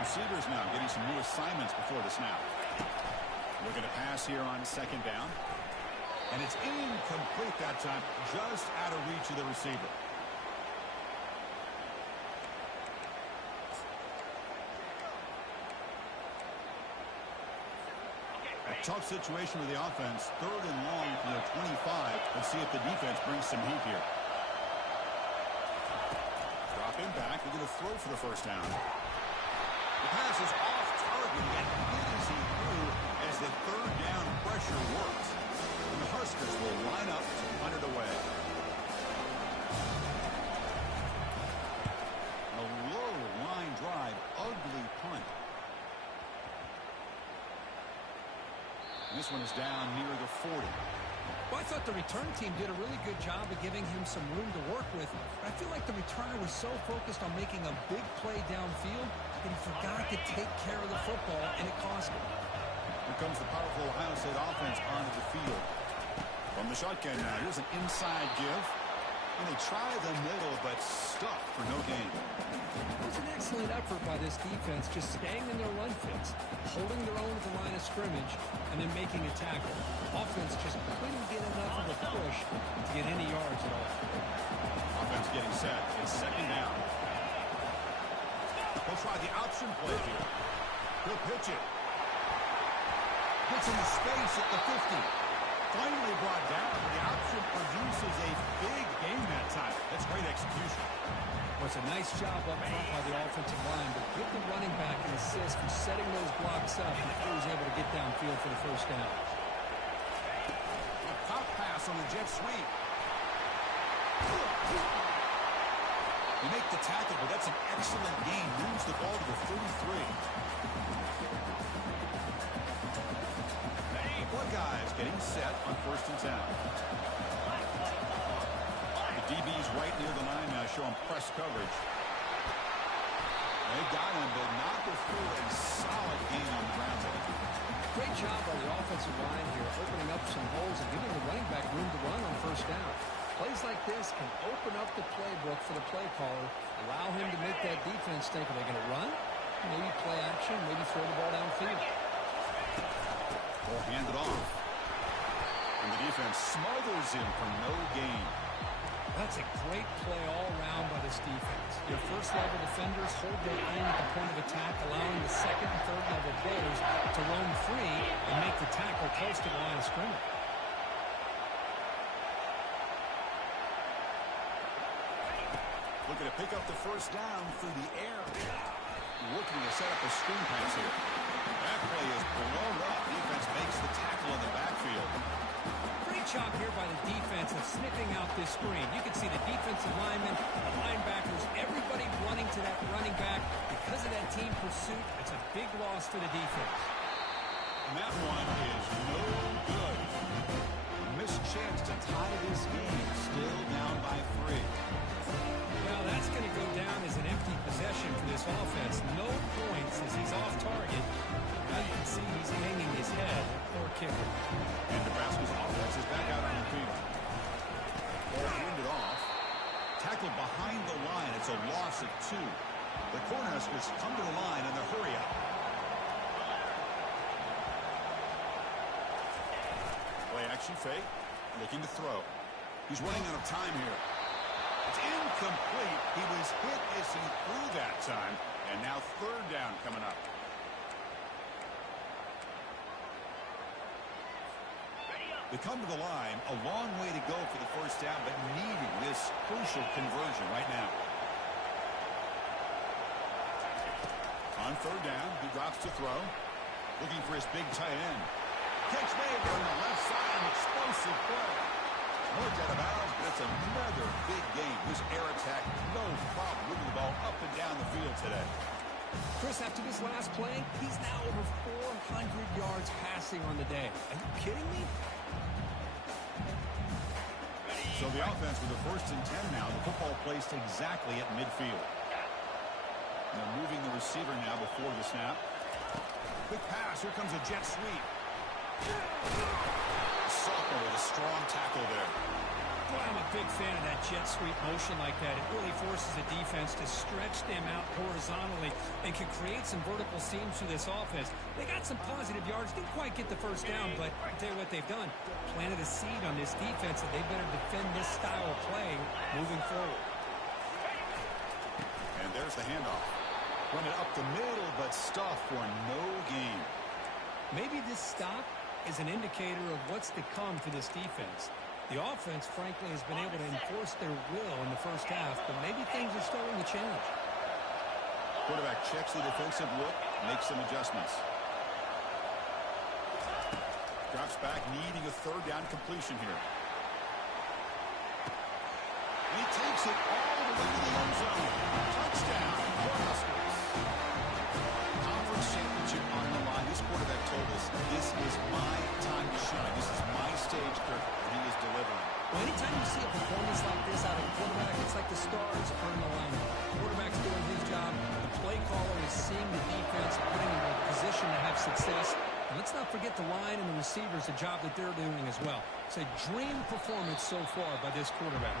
Receivers now getting some new assignments before the snap. Looking to pass here on second down. And it's incomplete that time, just out of reach of the receiver. A tough situation with the offense. 3rd and long from their 25. Let's see if the defense brings some heat here. Drop him back. They're going to throw for the first down. The pass is off target, yet hit as he threw as the 3rd down pressure works. And the Huskers will line up to punt it away. A low line drive, ugly punt. This one is down near the 40. Well, I thought the return team did a really good job of giving him some room to work with. But I feel like the returner was so focused on making a big play downfield that he forgot to take care of the football, and it cost him. Here comes the powerful Ohio State offense onto the field. From the shotgun now, here's an inside give. And they try the middle, but stuck for no gain. It was an excellent effort by this defense, just staying in their run fits, holding their own at the line of scrimmage, and then making a tackle. Offense just couldn't get enough of a push to get any yards at all. Offense getting set. It's 2nd down. They'll try the option play here. He'll pitch it. Gets into space at the 50. Finally brought down. The option produces a big gain that time. That's great execution. Well, it's a nice job up front by the offensive line, but give the running back an assist for setting those blocks up before he was able to get downfield for the first down. A pop pass on the jet sweep. They make the tackle, but that's an excellent gain. Moves the ball to the 33. Guys getting set on 1st and 10. The DB's right near the line now, showing press coverage. They got him, but not before a solid gain on the ground. Great job by the offensive line here, opening up some holes and giving the running back room to run on 1st down. Plays like this can open up the playbook for the play caller, allow him to make that defense think, are they going to run? Maybe play action, maybe throw the ball downfield. Or hand it off. And the defense smothers him for no gain. That's a great play all around by this defense. Your first-level defenders hold their own at the point of attack, allowing the 2nd and 3rd-level players to roam free and make the tackle close to the line of scrimmage. Looking to pick up the 1st down through the air. Looking to set up a screen pass here. That play is blown up. Defense makes the tackle in the backfield. Great job here by the defense of sniffing out this screen. You can see the defensive linemen, the linebackers, everybody running to that running back. Because of that team pursuit, it's a big loss for the defense. And that one is no good. A missed chance to tie this game. Still down by 3. Well, that's going to go down as an empty possession for this offense. No points as he's off target. Now you can see he's hanging his head. Poor kicker. And Nebraska's offense is back out on the field. Ball handed off. Tackled behind the line. It's a loss of 2. The Cornhuskers come to the line and they're hurry up. Play action fake. Looking to throw. He's running out of time here. It's incomplete. He was hit as he threw that time. And now 3rd down coming up. They come to the line. A long way to go for the 1st down, but needing this crucial conversion right now. On 3rd down, he drops to throw. Looking for his big tight end. Catch made on the left side. An explosive play. Moved out of bounds, but it's another big game. This air attack, no problem moving the ball up and down the field today. Chris, after this last play, he's now over 400 yards passing on the day. Are you kidding me? So the offense with the 1st and 10 now. The football placed exactly at midfield. Now moving the receiver now before the snap. Quick pass. Here comes a jet sweep. Sophomore with a strong tackle there. Boy, I'm a big fan of that jet sweep motion like that. It really forces the defense to stretch them out horizontally and can create some vertical seams through this offense. They got some positive yards. Didn't quite get the 1st down, but I'll tell you what they've done. Planted a seed on this defense that they better defend this style of playing moving forward. And there's the handoff. Running up the middle, but stuffed for no gain. Maybe this stop is an indicator of what's to come for this defense. The offense, frankly, has been able to enforce their will in the first half, but maybe things are starting to change. Quarterback checks the defensive look, makes some adjustments. Drops back, needing a third down completion here. And he takes it all the way to the end zone. Touchdown, Cornhuskers. Conference championship on the line. This quarterback told us, this is my time to shine. This is my stage, Kirk, and he is delivering. Well, anytime you see a performance like this out of a quarterback, it's like the stars are in the lineup. The quarterback's doing his job. The play caller is seeing the defense, putting them in a position to have success. And let's not forget the line and the receivers, the job that they're doing as well. It's a dream performance so far by this quarterback.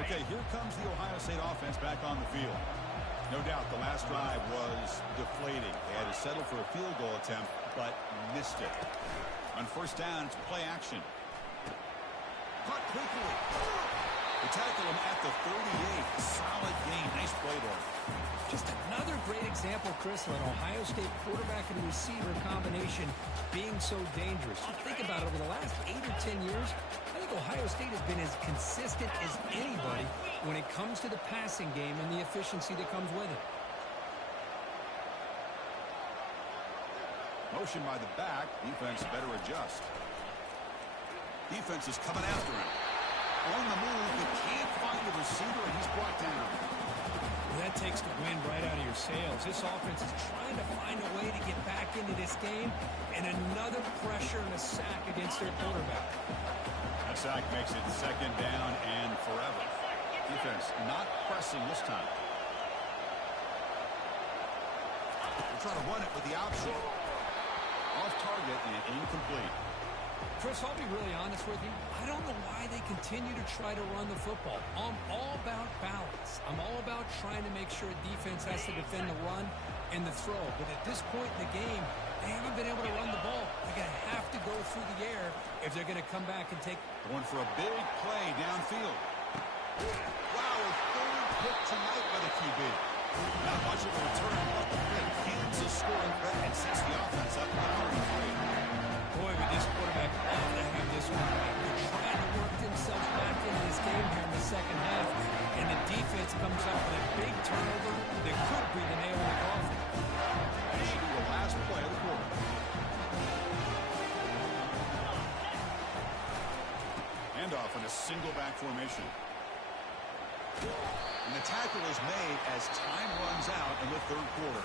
Okay, here comes the Ohio State offense back on the field. No doubt the last drive was deflating. They had to settle for a field goal attempt, but missed it. On first down, it's play action. Caught quickly. They tackle him at the 38. Solid game. Nice play there. Just another great example, Chris, of an Ohio State quarterback and receiver combination being so dangerous. You think about it, over the last 8 or 10 years, I think Ohio State has been as consistent as anybody when it comes to the passing game and the efficiency that comes with it. Motion by the back. Defense better adjust. Defense is coming after him. On the move, he can't find the receiver, and he's brought down. Well, that takes the wind right out of your sails. This offense is trying to find a way to get back into this game, and another pressure and a sack against their quarterback. That sack makes it second down and forever. Defense not pressing this time. They're trying to run it with the option. Off target and incomplete. Chris, I'll be really honest with you. I don't know why they continue to try to run the football. I'm all about balance. I'm all about trying to make sure a defense has to defend the run and the throw. But at this point in the game, they haven't been able to run the ball. They're going to have to go through the air if they're going to come back and take. Going for a big play downfield. Wow, a third pick tonight by the QB. Not much of a return, but the pick ends the scoring threat and sets the offense up by 33. Boy, would this quarterback love to have this one back. They're trying to work themselves back into this game here in the second half, and the defense comes up with a big turnover that could be the nail in the coffin. This should be the last play of the quarter. Handoff in a single back formation. And the tackle is made as time runs out in the third quarter.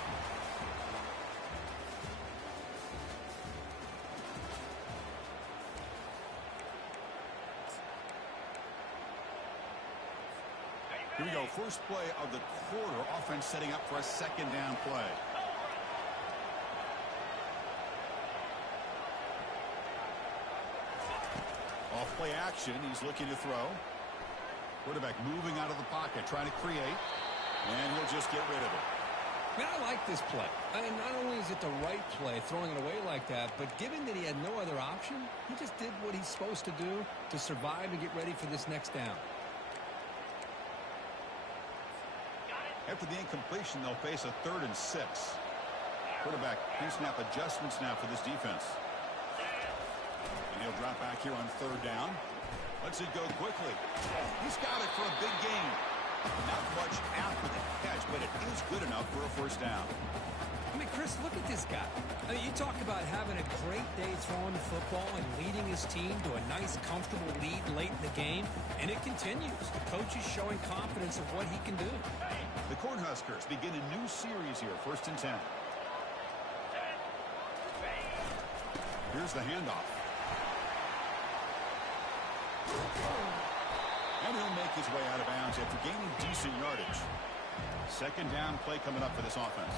Here we go. First play of the quarter. Offense setting up for a second down play. Off play action. He's looking to throw. Quarterback moving out of the pocket, trying to create. And he'll just get rid of it. Man, I like this play. I mean, not only is it the right play, throwing it away like that, but given that he had no other option, he just did what he's supposed to do to survive and get ready for this next down. After the incompletion, they'll face a 3rd and 6. Quarterback pre-snap adjustments now for this defense. And he'll drop back here on 3rd down. Lets it go quickly. He's got it for a big gain. Not much after the catch, but it is good enough for a first down. I mean, Chris, look at this guy. I mean, you talk about having a great day throwing the football and leading his team to a nice, comfortable lead late in the game, and it continues. The coach is showing confidence of what he can do. The Cornhuskers begin a new series here, 1st and 10. Here's the handoff. And he'll make his way out of bounds after gaining decent yardage. Second down play coming up for this offense.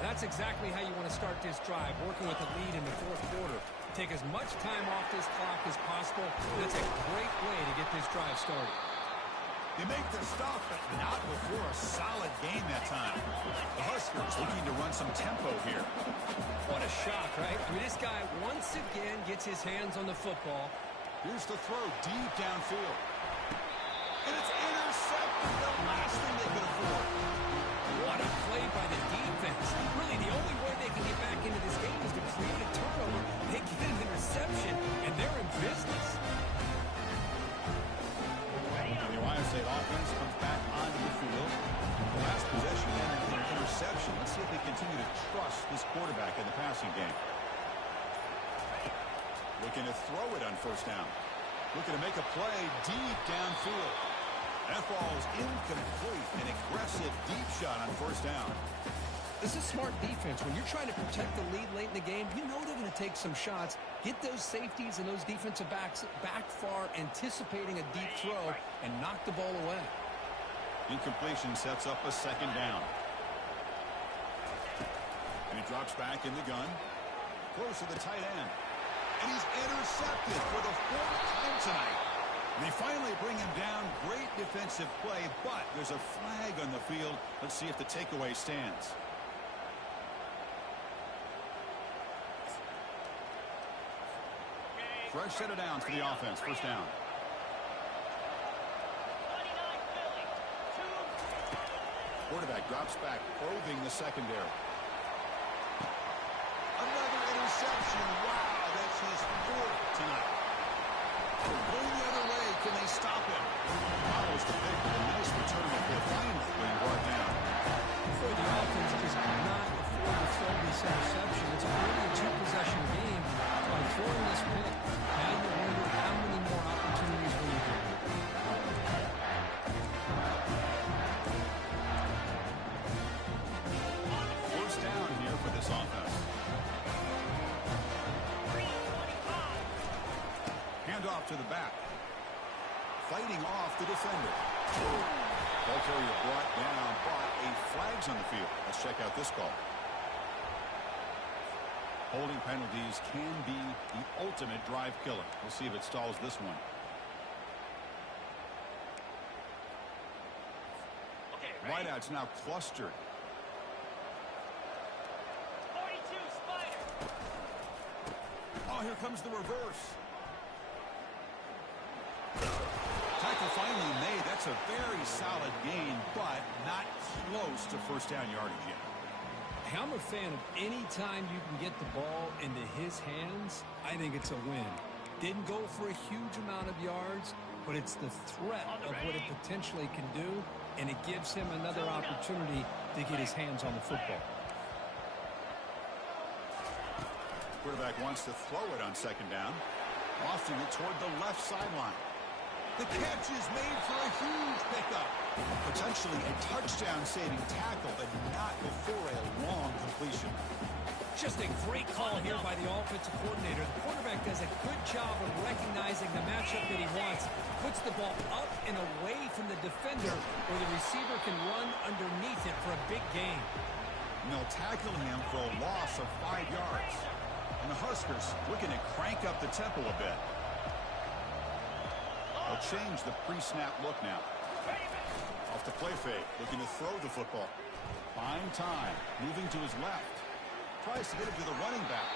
That's exactly how you want to start this drive, working with a lead in the 4th quarter. Take as much time off this clock as possible. That's a great way to get this drive started. They make the stop, but not before a solid game that time. The Huskers looking to run some tempo here. I mean, this guy once again gets his hands on the football. Here's the throw deep downfield. And it's intercepted. The last thing they could afford. What a play by the defense. Really, the only way they can get back into this game is to create a turnover. They get an interception, and they're in business. The Ohio State offense comes back onto the field. The last possession ended in an interception. Let's see if they continue to trust this quarterback in the passing game. Looking to throw it on first down. Looking to make a play deep downfield. That ball is incomplete. An aggressive deep shot on first down. This is smart defense. When you're trying to protect the lead late in the game, you know they're going to take some shots, get those safeties and those defensive backs back far, anticipating a deep throw, and knock the ball away. Incompletion sets up a second down. And he drops back in the gun. Close to the tight end. And he's intercepted for the fourth time tonight. And they finally bring him down. Great defensive play, but there's a flag on the field. Let's see if the takeaway stands. Fresh set of downs for the offense. First down. Quarterback drops back, probing the secondary. Another interception. Wow, that's his fourth tonight. Going the other way, can they stop him? Follows the pick with a nice return before finally being brought down. For the offense, just not afford to throw this interception. It's already a two-possession game. By throwing this pick, now you wonder how many more opportunities will you get. First down here for this offense. Hand off to the back. Fighting off the defender. Ball carrier brought down, but a flag's on the field. Let's check out this call. Holding penalties can be the ultimate drive killer. We'll see if it stalls this one. Wideouts now clustered. 42 Spider. Oh, here comes the reverse. Tackle finally made. That's a very solid gain, but not close to first down yardage yet. I'm a fan of any time you can get the ball into his hands. I think it's a win. Didn't go for a huge amount of yards, but it's the threat of what it potentially can do, and it gives him another opportunity to get his hands on the football. Quarterback wants to throw it on second down, lofting it toward the left sideline. The catch is made for a huge pickup. Potentially a touchdown-saving tackle, but not before a long completion. Just a great call here by the offensive coordinator. The quarterback does a good job of recognizing the matchup that he wants. Puts the ball up and away from the defender where the receiver can run underneath it for a big gain. And they'll tackle him for a loss of 5 yards. And the Huskers looking to crank up the tempo a bit. They'll change the pre-snap look now. Off the play fake, looking to throw the football. Buying time, moving to his left. Tries to get it to the running back.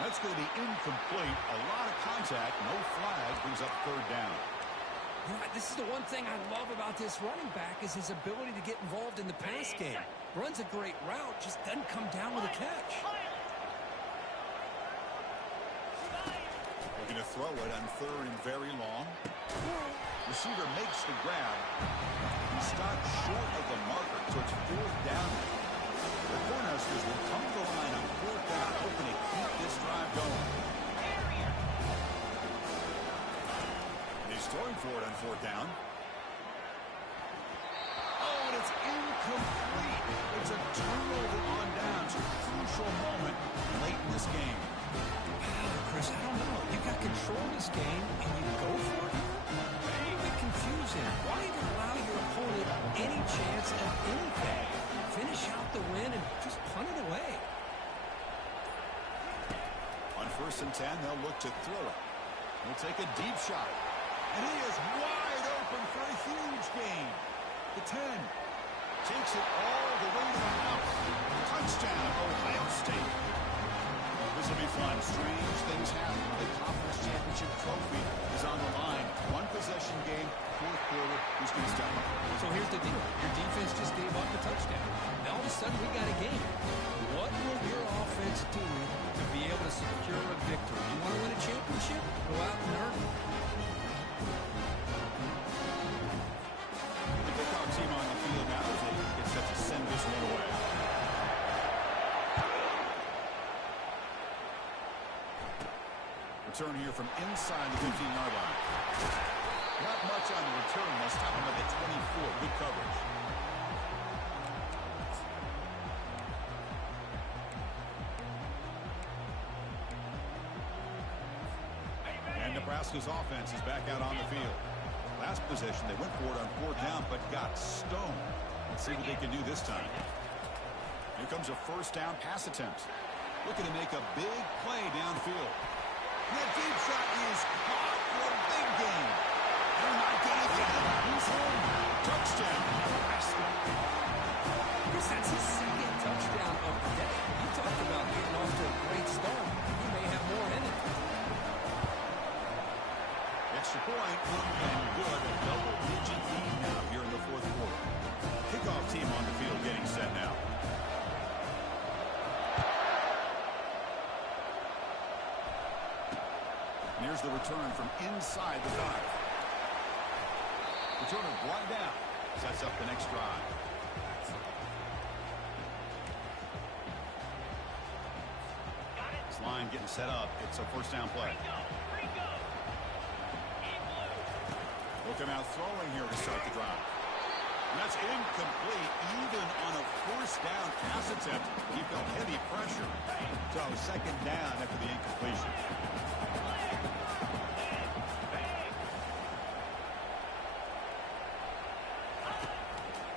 That's going to be incomplete. A lot of contact, no flag, brings up third down. You know, this is the one thing I love about this running back is his ability to get involved in the pass game. Runs a great route, just doesn't come down with a catch. Looking to throw it on third and very long. Receiver makes the grab. He stopped short of the marker, so it's fourth down. The Cornhuskers will come to the line on fourth down, hoping to keep this drive going. And he's throwing for it on fourth down. Oh, and it's incomplete. It's a turnover on downs. A crucial moment late in this game. Chris, I don't know. You got control of this game, and you go for it? A little bit confusing. Why even allow your opponent any chance of anything? Finish out the win and just punt it away. On first and 10, they'll look to throw it. He'll take a deep shot. And he is wide open for a huge gain. The 10 takes it all the way to the house. Touchdown, Ohio State. This will be fun. on. Strange things happen when the conference championship trophy is on the line. One possession game, fourth quarter. Who's going to step up? So here's the deal. Your defense just gave up a touchdown. Now all of a sudden we got a game. What will your offense do to be able to secure a victory? You want to win a championship? Go out and earn it. The kickoff team on the field now as they get set to send this one away. Return here from inside the 15-yard line. Not much on the return. They'll stop him at the 24. Good coverage. And Nebraska's offense is back out on the field. Last possession, they went for it on fourth down, but got stoned. Let's see what they can do this time. Here comes a first down pass attempt. Looking to make a big play downfield. That deep shot is caught for a big game. They're not going to get it. He's home. Touchdown. Nebraska. Chris, that's his second touchdown of the day. You talked about getting off to a great start. He may have more in it. Extra point and good. A double-digit lead now here in the fourth quarter. Kickoff team on the field getting set now. Here's the return from inside the 5. Returner brought down. Sets up the next drive. This line getting set up. It's a first down play. Look him out throwing here to start the drive. And that's incomplete. Even on a first down pass attempt, he felt heavy pressure. So second down after the incompletion.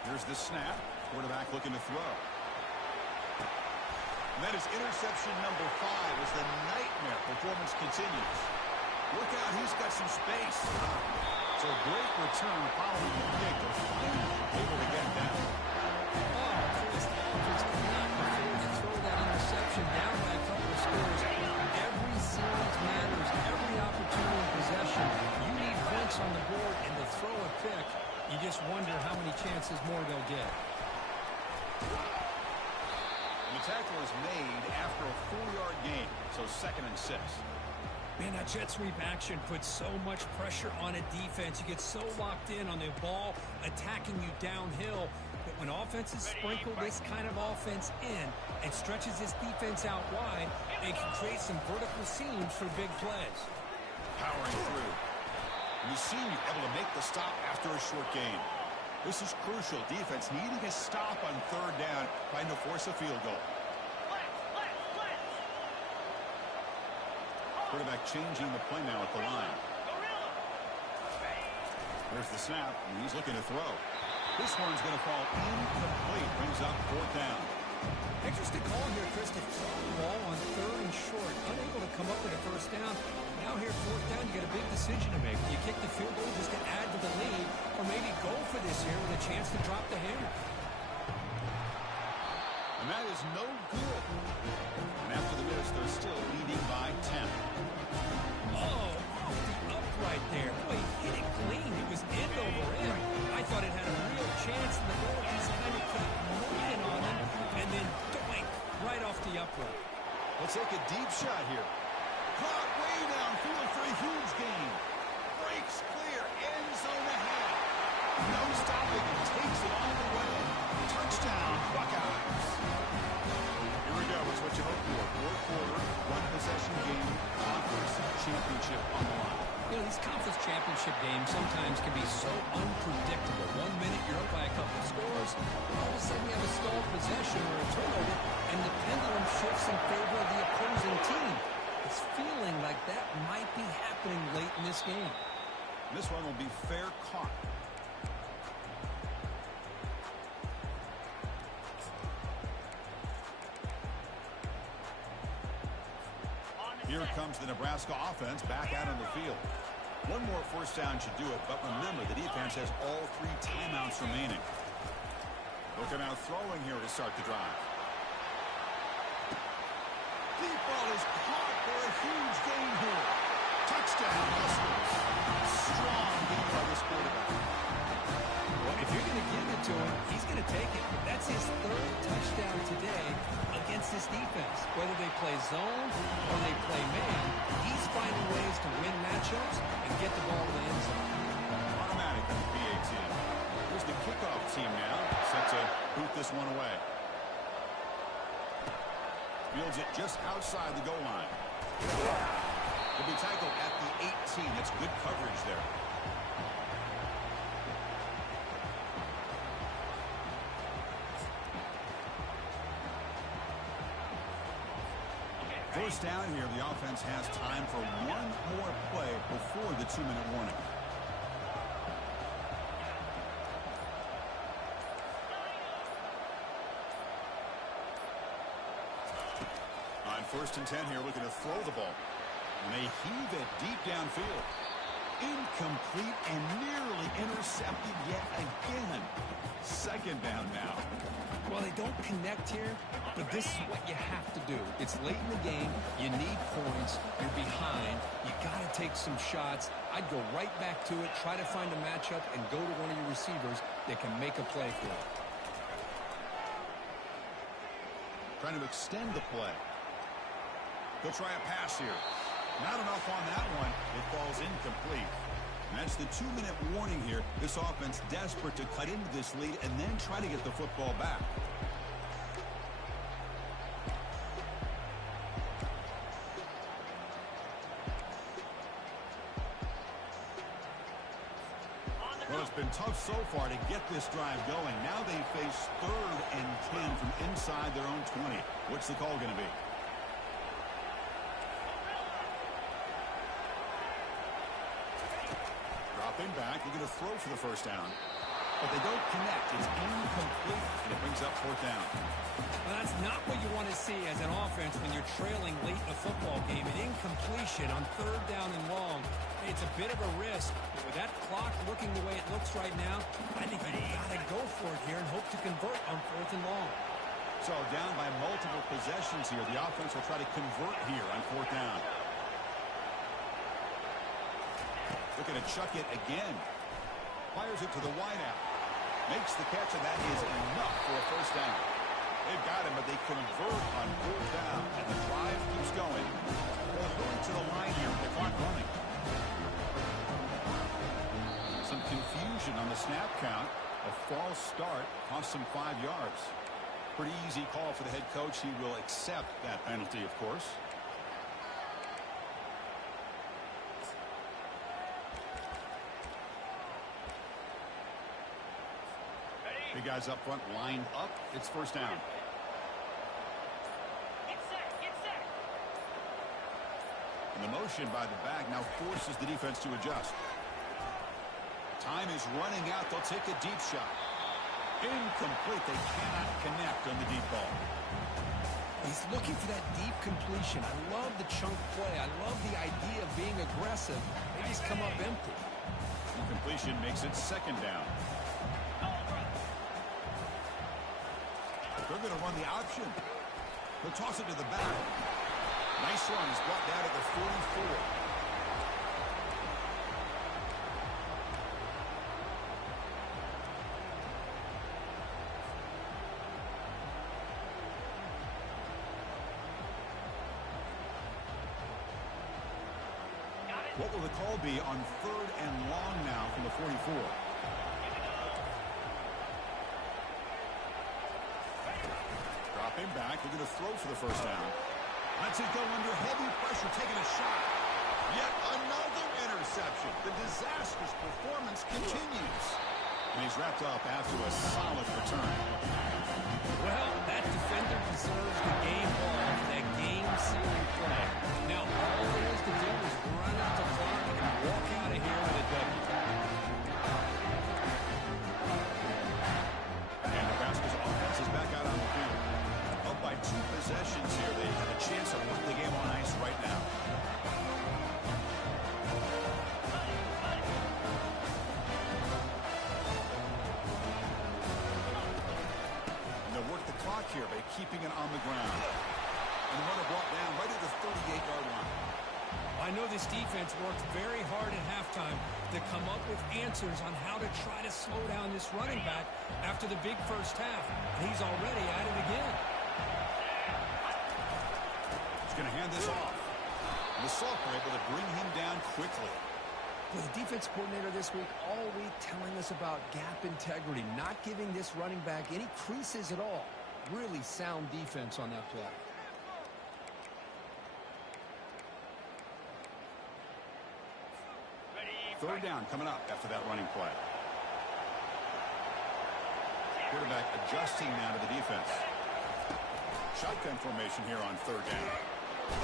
Here's the snap. Quarterback looking to throw. And that is interception number 5 as the nightmare performance continues. Look out, he's got some space. So a great return following the kick. They're finally able to get it down. Oh, Chris, the offense cannot afford to throw that interception down by a couple of scores. Every series matters. Every opportunity possession. You need points on the board, and to throw a pick, you just wonder how many chances more they'll get. The tackle is made after a 4-yard gain, so 2nd and 6. Man, that jet sweep action puts so much pressure on a defense. You get so locked in on the ball attacking you downhill. But when offenses sprinkle this kind of offense in and stretches this defense out wide, it can create some vertical seams for big plays. Powering through. And you see able to make the stop after a short game. This is crucial. Defense needing a stop on 3rd down, trying to force a field goal. Quarterback changing the play now at the line. There's the snap, and he's looking to throw. This one's going to fall incomplete. Brings up 4th down. Interesting call here, Chris, to throw the ball on 3rd and short. Unable to come up with a first down. Now here, 4th down, you got a big decision to make. Do you kick the field goal just to add to the lead, or maybe go for this here with a chance to drop the hammer? And that is no good. And after the miss, they're still leading by 10. Oh, off the upright there. Boy, he hit it clean. It was end over end. I thought it had a real chance, and the ball just kind of kept moving on him, and then doink, right off the upright. Let's take a deep shot here. Caught way downfield for a huge gain. Breaks clear, end zone ahead. No stopping, and takes it all the way. Touchdown, Buckeyes. Here we go, it's what you hope for. 4th quarter, 1 possession game, conference championship on the line. You know, these conference championship games sometimes can be so unpredictable. 1 minute you're up by a couple of scores, and all of a sudden you have a stalled possession or a turnover, and the pendulum shifts in favor of the opposing team. It's feeling like that might be happening late in this game. This one will be fair caught. Here comes the Nebraska offense back out on the field. One more first down should do it, but remember, the defense has all 3 timeouts remaining. Looking out throwing here to start the drive. Deep ball is caught Strong game by this quarterback. Well, if you're going to give it to him, he's going to take it. That's his third touchdown today against this defense. Whether they play zone or they play man, he's finding ways to win matchups and get the ball to the end zone. Automatic on the PA team. Here's the kickoff team now, set to boot this one away. Fields it just outside the goal line. He'll be tackled at the 18. That's good coverage there. First down here, the offense has time for one more play before the 2-minute warning. On 1st and 10 here, looking to throw the ball. And they heave it deep downfield. Incomplete and nearly intercepted yet again. 2nd down now. Well, they don't connect here, but this is what you have to do. It's late in the game. You need points. You're behind. You got to take some shots. I'd go right back to it, try to find a matchup, and go to one of your receivers that can make a play for it. Trying to extend the play. He'll try a pass here. Not enough on that one. It falls incomplete. And that's the 2-minute warning here. This offense desperate to cut into this lead and then try to get the football back. Well, it's been tough so far to get this drive going. Now they face 3rd and 10 from inside their own 20. What's the call going to be? Dropping back, they're going to throw for the 1st down. But they don't connect. It's incomplete, and it brings up 4th down. Well, that's not what you want to see as an offense when you're trailing late in a football game. An incompletion on 3rd down and long. It's a bit of a risk. But with that clock looking the way it looks right now, I think you've got to go for it here and hope to convert on 4th and long. So down by multiple possessions here. The offense will try to convert here on 4th down. Looking to chuck it again. Fires it to the wideout. Makes the catch, and that is enough for a 1st down. They've got him, but they convert on 4th down. And the drive keeps going. Well, going to the line here with the clock running. Some confusion on the snap count. A false start cost him 5 yards. Pretty easy call for the head coach. He will accept that penalty, of course. Big guys up front lined up. It's 1st down. Get set. And the motion by the back now forces the defense to adjust. Time is running out. They'll take a deep shot. Incomplete. They cannot connect on the deep ball. He's looking for that deep completion. I love the chunk play. I love the idea of being aggressive. They just come up empty. Incompletion makes it 2nd down. They're going to run the option. They'll toss it to the back. Nice run. He's brought down at the 44. What will the call be on 3rd and long now from the 44? Dropping back, they're going to throw for the 1st down. Lets it go under heavy pressure, taking a shot. Yet another interception. The disastrous performance continues. And he's wrapped up after a solid return. Well, that defender deserves the game ball for that game-sealing play. Now, all there is to do is run out the clock and walk out of here with a W. And Nebraska's offense is back out on the field. Up by 2 possessions here. They have a chance of putting the game on ice right now. And they'll work the clock here by keeping it on the ground. And the runner brought down right at the 38-yard line. I know this This defense worked very hard at halftime to come up with answers on how to try to slow down this running back after the big first half. And he's already at it again. He's going to hand this off. And the Salk are able to bring him down quickly. Well, the defense coordinator this week all week telling us about gap integrity, not giving this running back any creases at all. Really sound defense on that play. Third down coming up after that running play. Quarterback adjusting now to the defense. Shotgun formation here on third down.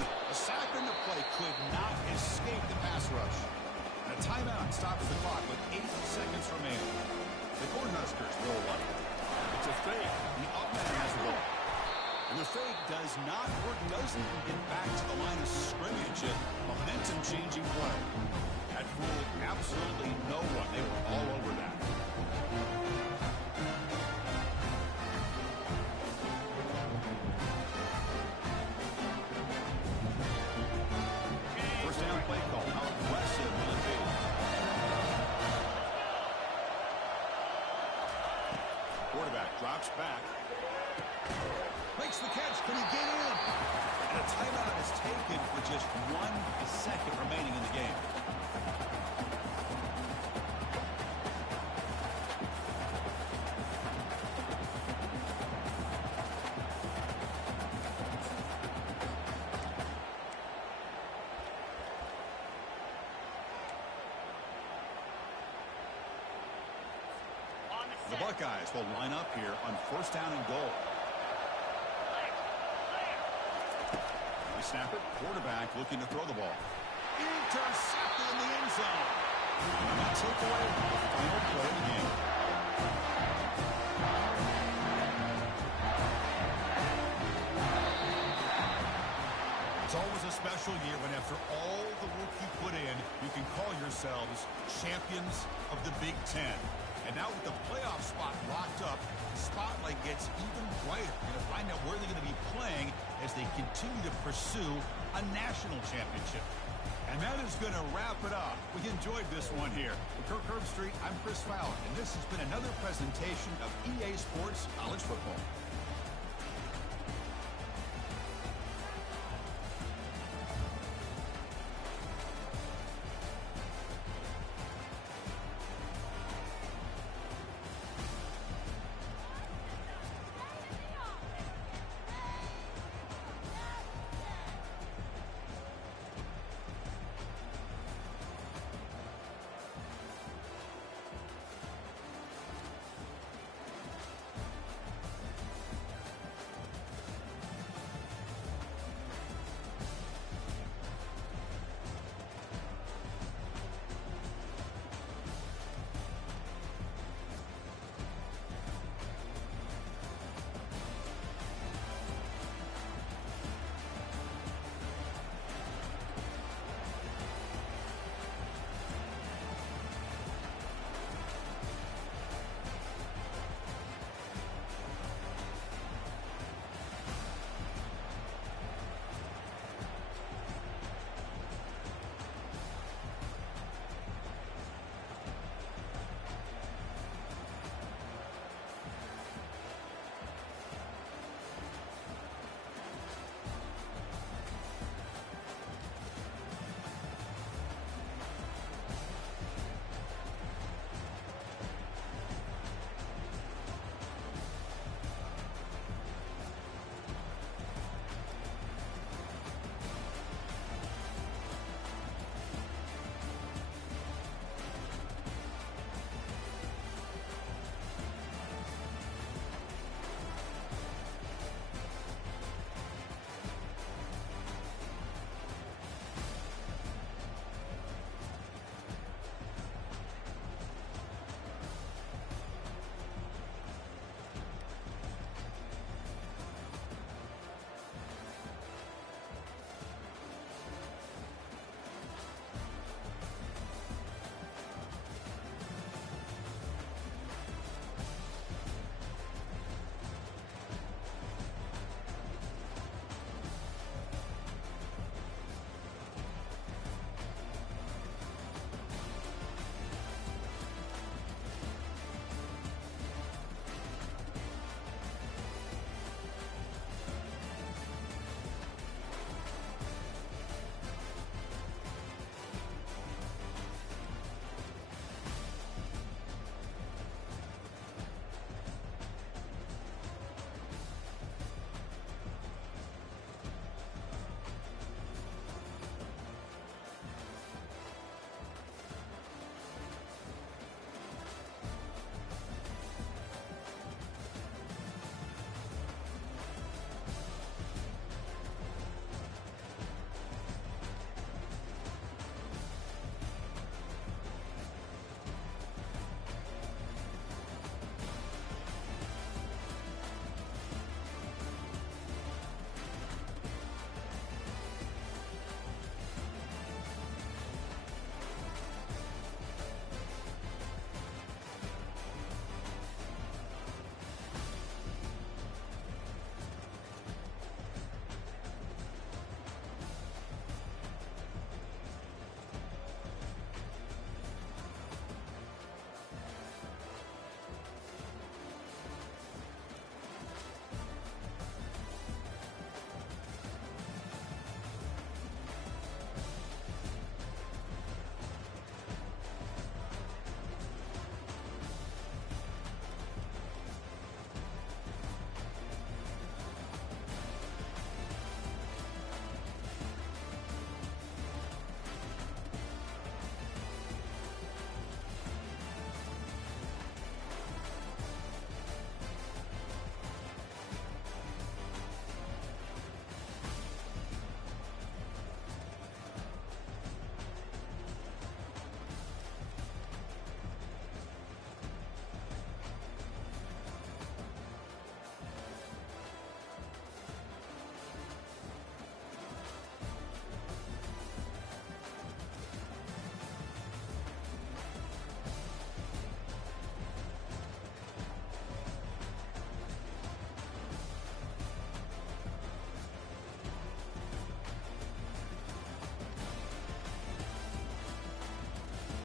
A sack in the play could not escape the pass rush. And a timeout stops the clock with 8 seconds remaining. The Cornhuskers will run it. It's a fake. The up man has the ball. And the fake does not work. Doesn't even get back to the line of scrimmage. A momentum-changing play. That fooled absolutely no one. They were all over that. First down play call. How aggressive will it be? Quarterback drops back. Makes the catch. Can he get in? And a timeout is taken with just 1 second remaining in the game. The Buckeyes will line up here on first down and goal. They snap it. Quarterback looking to throw the ball. Intercepted in the end zone. And that take away the final play of the game. It's always a special year when after all the work you put in, you can call yourselves champions of the Big Ten. And now with the playoff spot locked up, the spotlight gets even brighter. You're going to find out where they're going to be playing as they continue to pursue a national championship. And that is going to wrap it up. We enjoyed this one here. For Kirk Herbstreit, I'm Chris Fowler, and this has been another presentation of EA Sports College Football.